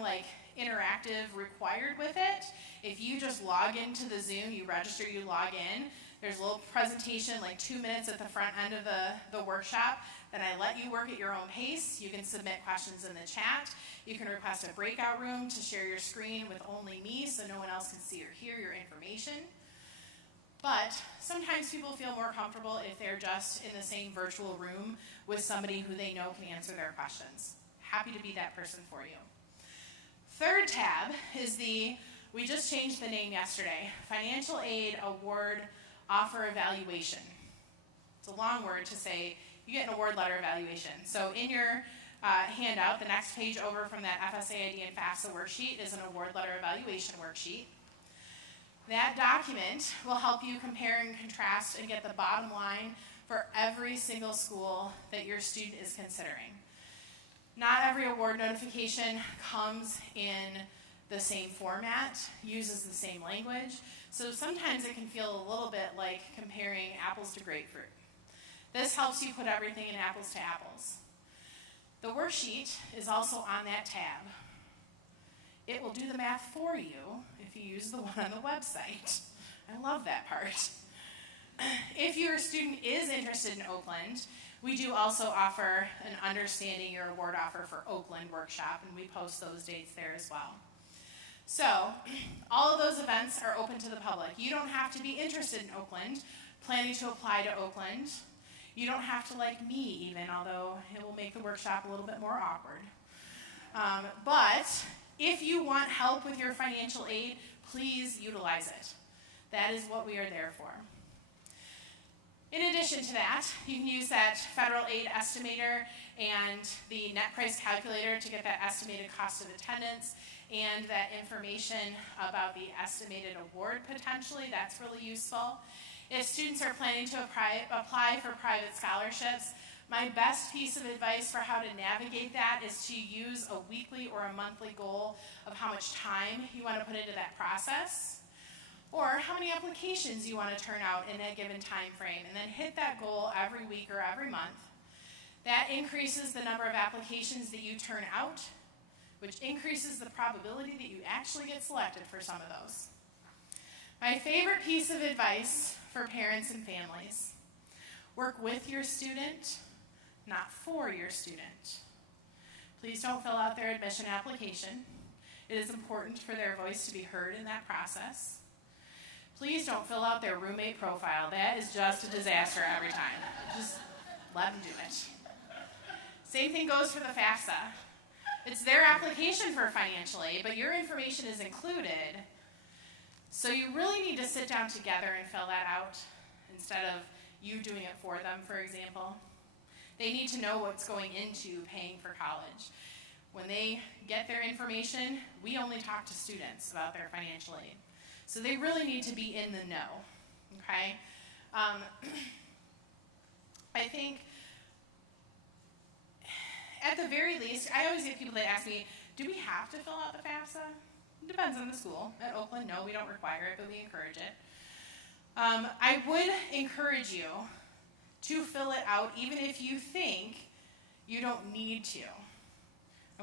like interactive required with it. If you just log into the Zoom, you register, you log in, there's a little presentation, like 2 minutes at the front end of the workshop. Then I let you work at your own pace. You can submit questions in the chat. You can request a breakout room to share your screen with only me so no one else can see or hear your information. But sometimes people feel more comfortable if they're just in the same virtual room with somebody who they know can answer their questions. Happy to be that person for you. Third tab is we just changed the name yesterday, Financial Aid Award Offer Evaluation. It's a long word to say you get an award letter evaluation. So in your handout, the next page over from that FSAID and FAFSA worksheet is an award letter evaluation worksheet. That document will help you compare and contrast and get the bottom line for every single school that your student is considering. Not every award notification comes in the same format, uses the same language, so sometimes it can feel a little bit like comparing apples to grapefruit. This helps you put everything in apples to apples. The worksheet is also on that tab. It will do the math for you if you use the one on the website. I love that part. If your student is interested in Oakland, we do also offer an Understanding Your Award offer for Oakland workshop, and we post those dates there as well. So, all of those events are open to the public. You don't have to be interested in Oakland, planning to apply to Oakland. You don't have to like me even, although it will make the workshop a little bit more awkward. But if you want help with your financial aid, please utilize it. That is what we are there for. In addition to that, you can use that federal aid estimator and the net price calculator to get that estimated cost of attendance and that information about the estimated award potentially. That's really useful. If students are planning to apply for private scholarships, my best piece of advice for how to navigate that is to use a weekly or a monthly goal of how much time you want to put into that process, or how many applications you want to turn out in that given time frame, and then hit that goal every week or every month. That increases the number of applications that you turn out, which increases the probability that you actually get selected for some of those. My favorite piece of advice for parents and families: work with your student, not for your student. Please don't fill out their admission application. It is important for their voice to be heard in that process. Please don't fill out their roommate profile. That is just a disaster every time. Just let them do it. Same thing goes for the FAFSA. It's their application for financial aid, but your information is included. So you really need to sit down together and fill that out instead of you doing it for them, for example. They need to know what's going into paying for college. When they get their information, we only talk to students about their financial aid. So they really need to be in the know, okay? I think at the very least, I always get people that ask me, do we have to fill out the FAFSA? It depends on the school. At Oakland, no, we don't require it, but we encourage it. I would encourage you to fill it out even if you think you don't need to,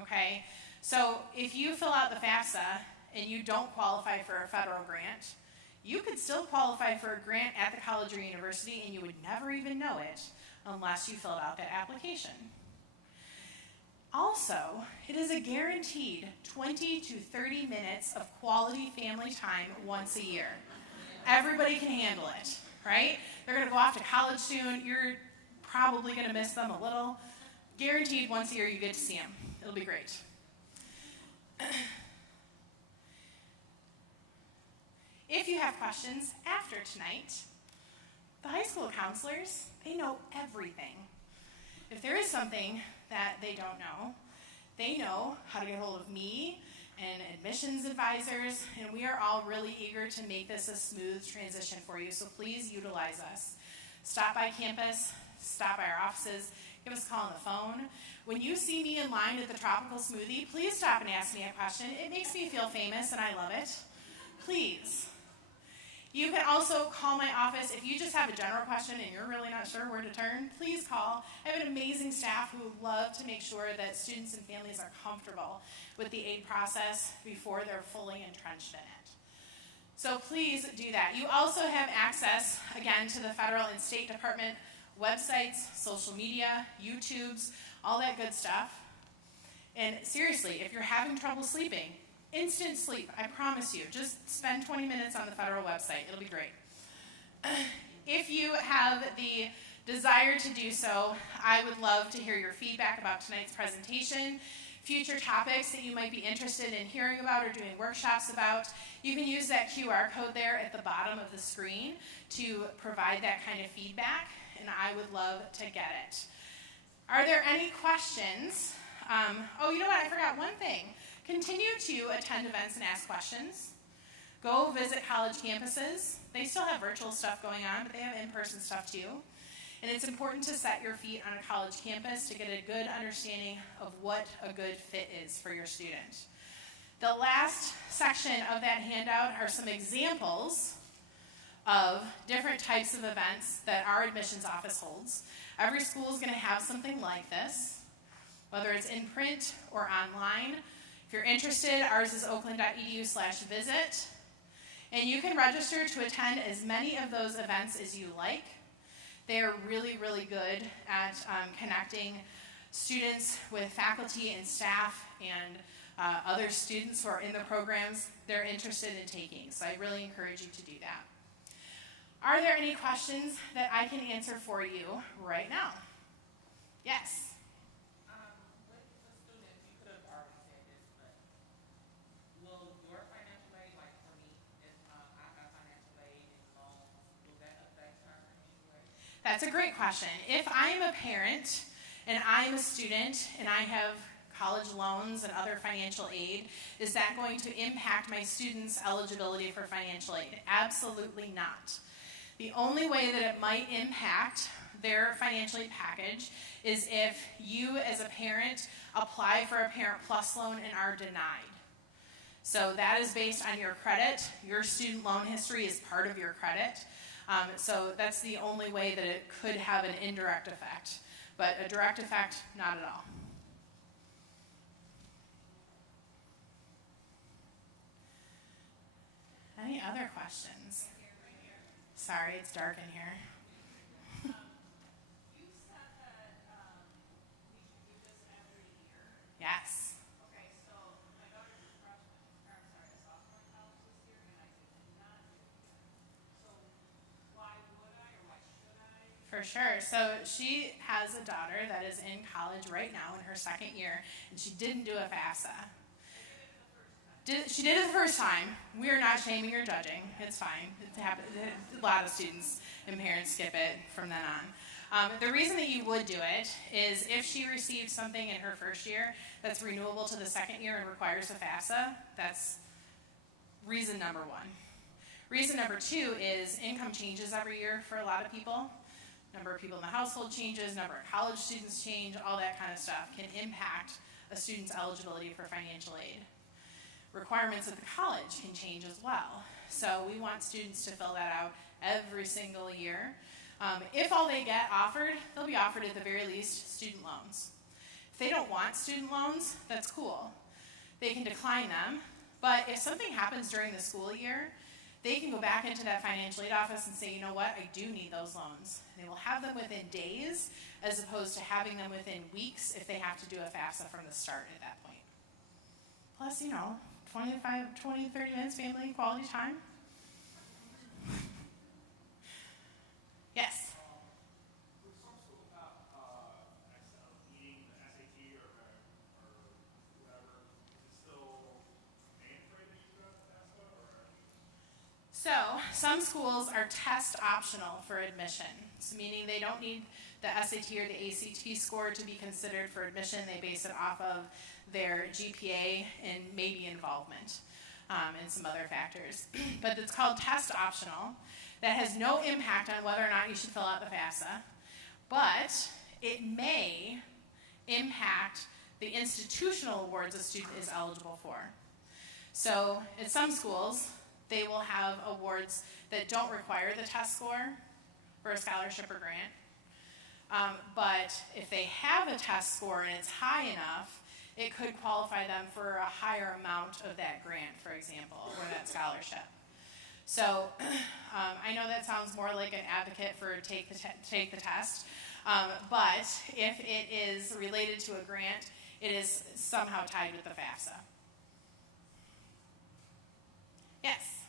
okay? So if you fill out the FAFSA and you don't qualify for a federal grant, you could still qualify for a grant at the college or university and you would never even know it unless you filled out that application. Also, it is a guaranteed 20 to 30 minutes of quality family time once a year. Everybody can handle it, right? They're going to go off to college soon. You're probably going to miss them a little. Guaranteed once a year you get to see them. It'll be great. If you have questions after tonight, the high school counselors, they know everything. If there is something that they don't know, they know how to get hold of me and admissions advisors, and we are all really eager to make this a smooth transition for you, so please utilize us. Stop by campus, stop by our offices, give us a call on the phone. When you see me in line at the Tropical Smoothie, please stop and ask me a question. It makes me feel famous, and I love it. Please. You can also call my office if you just have a general question and you're really not sure where to turn. Please call. I have an amazing staff who love to make sure that students and families are comfortable with the aid process before they're fully entrenched in it. So please do that. You also have access, again, to the federal and state department websites, social media, YouTubes, all that good stuff. And seriously, if you're having trouble sleeping, instant sleep, I promise you. Just spend 20 minutes on the federal website. It'll be great. If you have the desire to do so, I would love to hear your feedback about tonight's presentation, future topics that you might be interested in hearing about or doing workshops about. You can use that QR code there at the bottom of the screen to provide that kind of feedback, and I would love to get it. Are there any questions Oh, you know what? I forgot one thing. Continue to attend events and ask questions. Go visit college campuses. They still have virtual stuff going on, but they have in-person stuff too. And it's important to set your feet on a college campus to get a good understanding of what a good fit is for your student. The last section of that handout are some examples of different types of events that our admissions office holds. Every school is going to have something like this, whether it's in print or online. If you're interested, ours is oakland.edu/visit. And you can register to attend as many of those events as you like. They are really, really good at connecting students with faculty and staff and other students who are in the programs they're interested in taking. So I really encourage you to do that. Are there any questions that I can answer for you right now? Yes? With the students, you could have already said this, but will your financial aid, like for me, if I got financial aid and loans, will that affect her in any way? That's a great question. If I'm a parent and I'm a student and I have college loans and other financial aid, is that going to impact my students' eligibility for financial aid? Absolutely not. The only way that it might impact their financial aid package is if you as a parent apply for a Parent Plus loan and are denied. So that is based on your credit. Your student loan history is part of your credit. So that's the only way that it could have an indirect effect. But a direct effect, not at all. Any other questions? Sorry, it's dark in here. You said that we should do this every year. Yes. Okay, so my daughter's a sophomore in college this year, and I did not do it yet. So why would I, or why should I? For sure. So she has a daughter that is in college right now in her second year, and she didn't do a FAFSA. She did it the first time. We are not shaming or judging. It's fine. It happens. A lot of students and parents skip it from then on. The reason that you would do it is if she received something in her first year that's renewable to the second year and requires a FAFSA, that's reason number one. Reason number two is income changes every year for a lot of people. Number of people in the household changes, number of college students change, all that kind of stuff can impact a student's eligibility for financial aid. Requirements of the college can change as well. So we want students to fill that out every single year. If all they get offered, they'll be offered at the very least student loans. If they don't want student loans, that's cool. They can decline them, but if something happens during the school year, they can go back into that financial aid office and say, you know what, I do need those loans. And they will have them within days as opposed to having them within weeks if they have to do a FAFSA from the start at that point. Plus, 20, 30 minutes family quality time. Yes? With some schools not needing the SAT or whatever, is it still mandatory that you do have the FAFSA, or? So, some schools are test optional for admission, so meaning they don't need the SAT or the ACT score to be considered for admission. They base it off of their GPA and maybe involvement and some other factors. But it's called test optional. That has no impact on whether or not you should fill out the FAFSA, but it may impact the institutional awards a student is eligible for. So at some schools, they will have awards that don't require the test score for a scholarship or grant. But if they have a test score and it's high enough, it could qualify them for a higher amount of that grant, for example, or that scholarship. So I know that sounds more like an advocate for take the test, but if it is related to a grant, it is somehow tied with the FAFSA. Yes?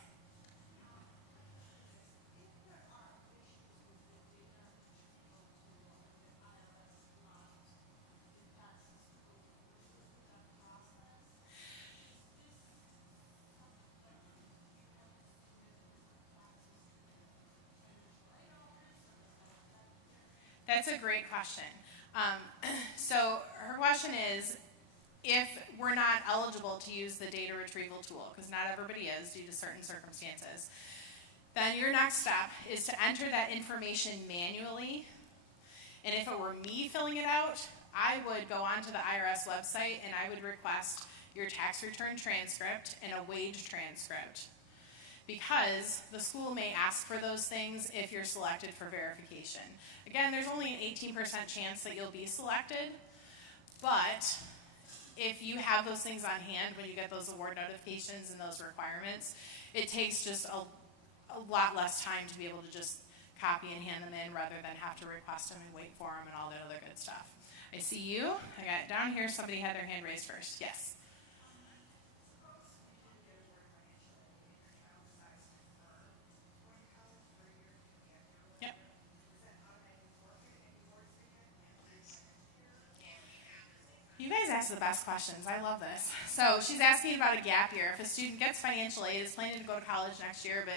That's a great question. So her question is, if we're not eligible to use the data retrieval tool, because not everybody is due to certain circumstances, then your next step is to enter that information manually. And if it were me filling it out, I would go onto the IRS website and I would request your tax return transcript and a wage transcript, because the school may ask for those things if you're selected for verification. Again, there's only an 18% chance that you'll be selected, but if you have those things on hand when you get those award notifications and those requirements, it takes just a lot less time to be able to just copy and hand them in rather than have to request them and wait for them and all that other good stuff. I see you. I got down here, somebody had their hand raised first. Yes. Yep. You guys ask the best questions. I love this. So she's asking about a gap year. If a student gets financial aid, is planning to go to college next year, but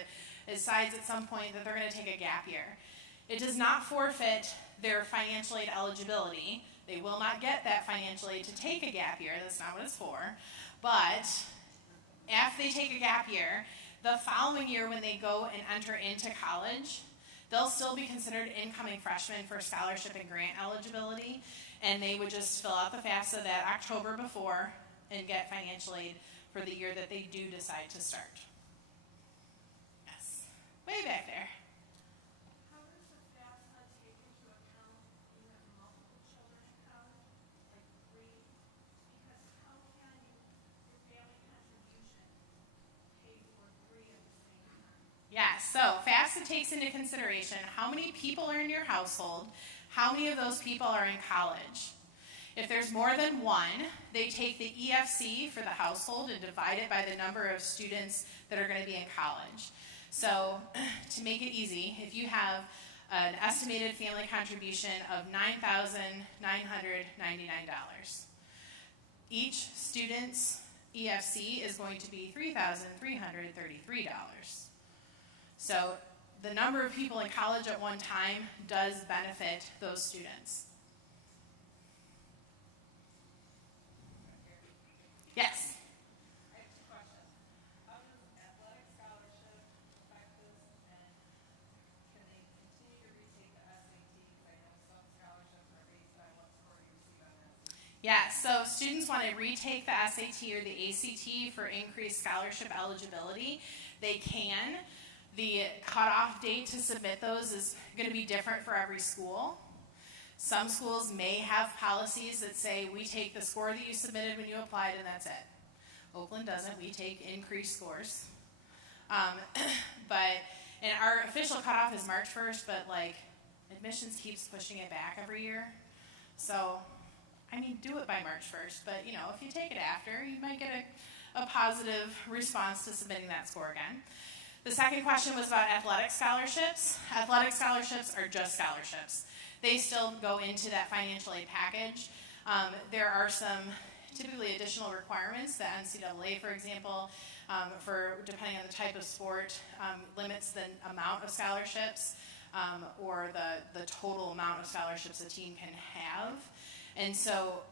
decides at some point that they're going to take a gap year, it does not forfeit their financial aid eligibility. They will not get that financial aid to take a gap year. That's not what it's for. But after they take a gap year, the following year when they go and enter into college, they'll still be considered incoming freshmen for scholarship and grant eligibility, and they would just fill out the FAFSA that October before and get financial aid for the year that they do decide to start. Yes. Way back there. How does the FAFSA take into account you have multiple children in college, like 3? Because how can your family contribution pay for 3 at the same time? Yeah, so FAFSA takes into consideration how many people are in your household, how many of those people are in college. If there's more than one, they take the EFC for the household and divide it by the number of students that are going to be in college. So to make it easy, if you have an estimated family contribution of $9,999, each student's EFC is going to be $3,333. So the number of people in college at one time does benefit those students. Yes? I have 2 questions. How does athletic scholarship affect this, and can they continue to retake the SAT? Because I know some scholarships are based on what score you receive on the SAT. Yeah, so students want to retake the SAT or the ACT for increased scholarship eligibility. They can. The cutoff date to submit those is going to be different for every school. Some schools may have policies that say we take the score that you submitted when you applied and that's it. Oakland doesn't. We take increased scores. And our official cutoff is March 1st, but like admissions keeps pushing it back every year. So, I mean, do it by March 1st, but you know, if you take it after, you might get a positive response to submitting that score again. The second question was about athletic scholarships. Athletic scholarships are just scholarships. They still go into that financial aid package. There are some typically additional requirements. The NCAA, for example, for depending on the type of sport, limits the amount of scholarships or the total amount of scholarships a team can have. And so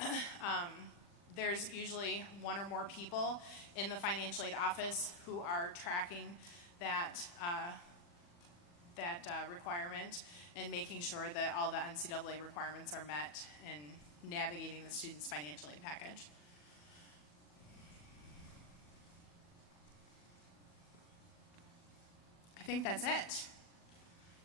there's usually one or more people in the financial aid office who are tracking that requirement and making sure that all the NCAA requirements are met in navigating the student's financial aid package. I think that's it.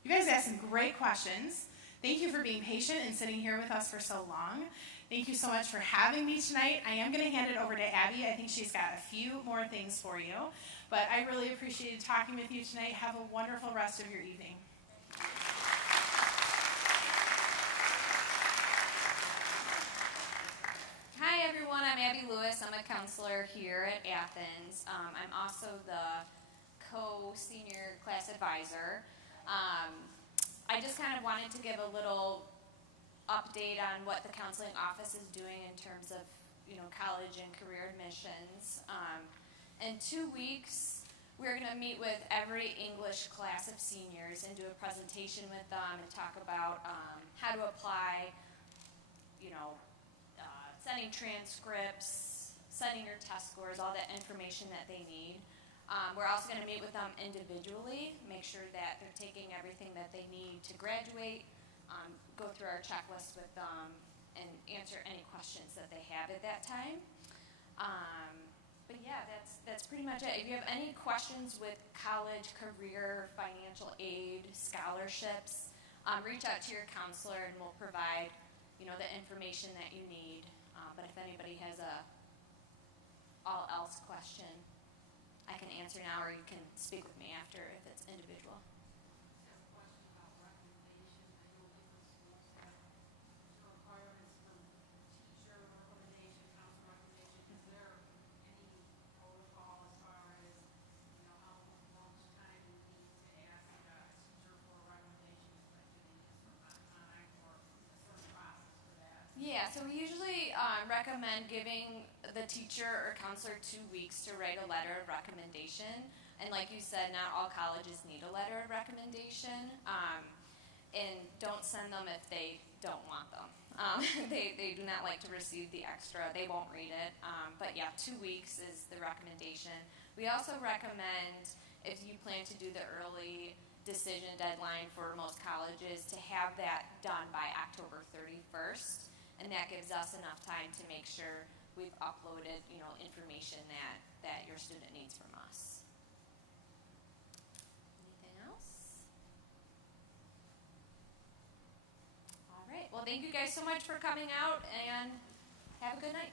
You guys asked some great questions. Thank you for being patient and sitting here with us for so long. Thank you so much for having me tonight. I am going to hand it over to Abby. I think she's got a few more things for you. But I really appreciated talking with you tonight. Have a wonderful rest of your evening. Hi everyone, I'm Abby Lewis. I'm a counselor here at Athens. I'm also the co-senior class advisor. I just kind of wanted to give a little update on what the counseling office is doing in terms of, college and career admissions. In 2 weeks, we're going to meet with every English class of seniors and do a presentation with them and talk about how to apply, sending transcripts, sending your test scores, all that information that they need. We're also going to meet with them individually, make sure that they're taking everything that they need to graduate, go through our checklist with them, and answer any questions that they have at that time. But yeah, that's pretty much it. If you have any questions with college, career, financial aid, scholarships, reach out to your counselor and we'll provide, the information that you need. But if anybody has a all else question, I can answer now, or you can speak with me after if it's individual. Have a question about recommendations. I know different schools have requirements for teacher recommendation, council recommendation. Is there any protocol as far as, how much time you need to ask a teacher for a recommendation, especially in a certain time or a certain process for that? Yeah, so we usually recommend giving the teacher or counselor 2 weeks to write a letter of recommendation. And like you said, not all colleges need a letter of recommendation. And don't send them if they don't want them. They do not like to receive the extra. They won't read it. But yeah, 2 weeks is the recommendation. We also recommend, if you plan to do the early decision deadline for most colleges, to have that done by October 31st. And that gives us enough time to make sure we've uploaded, information that your student needs from us. Anything else? All right. Well, thank you guys so much for coming out, and have a good night.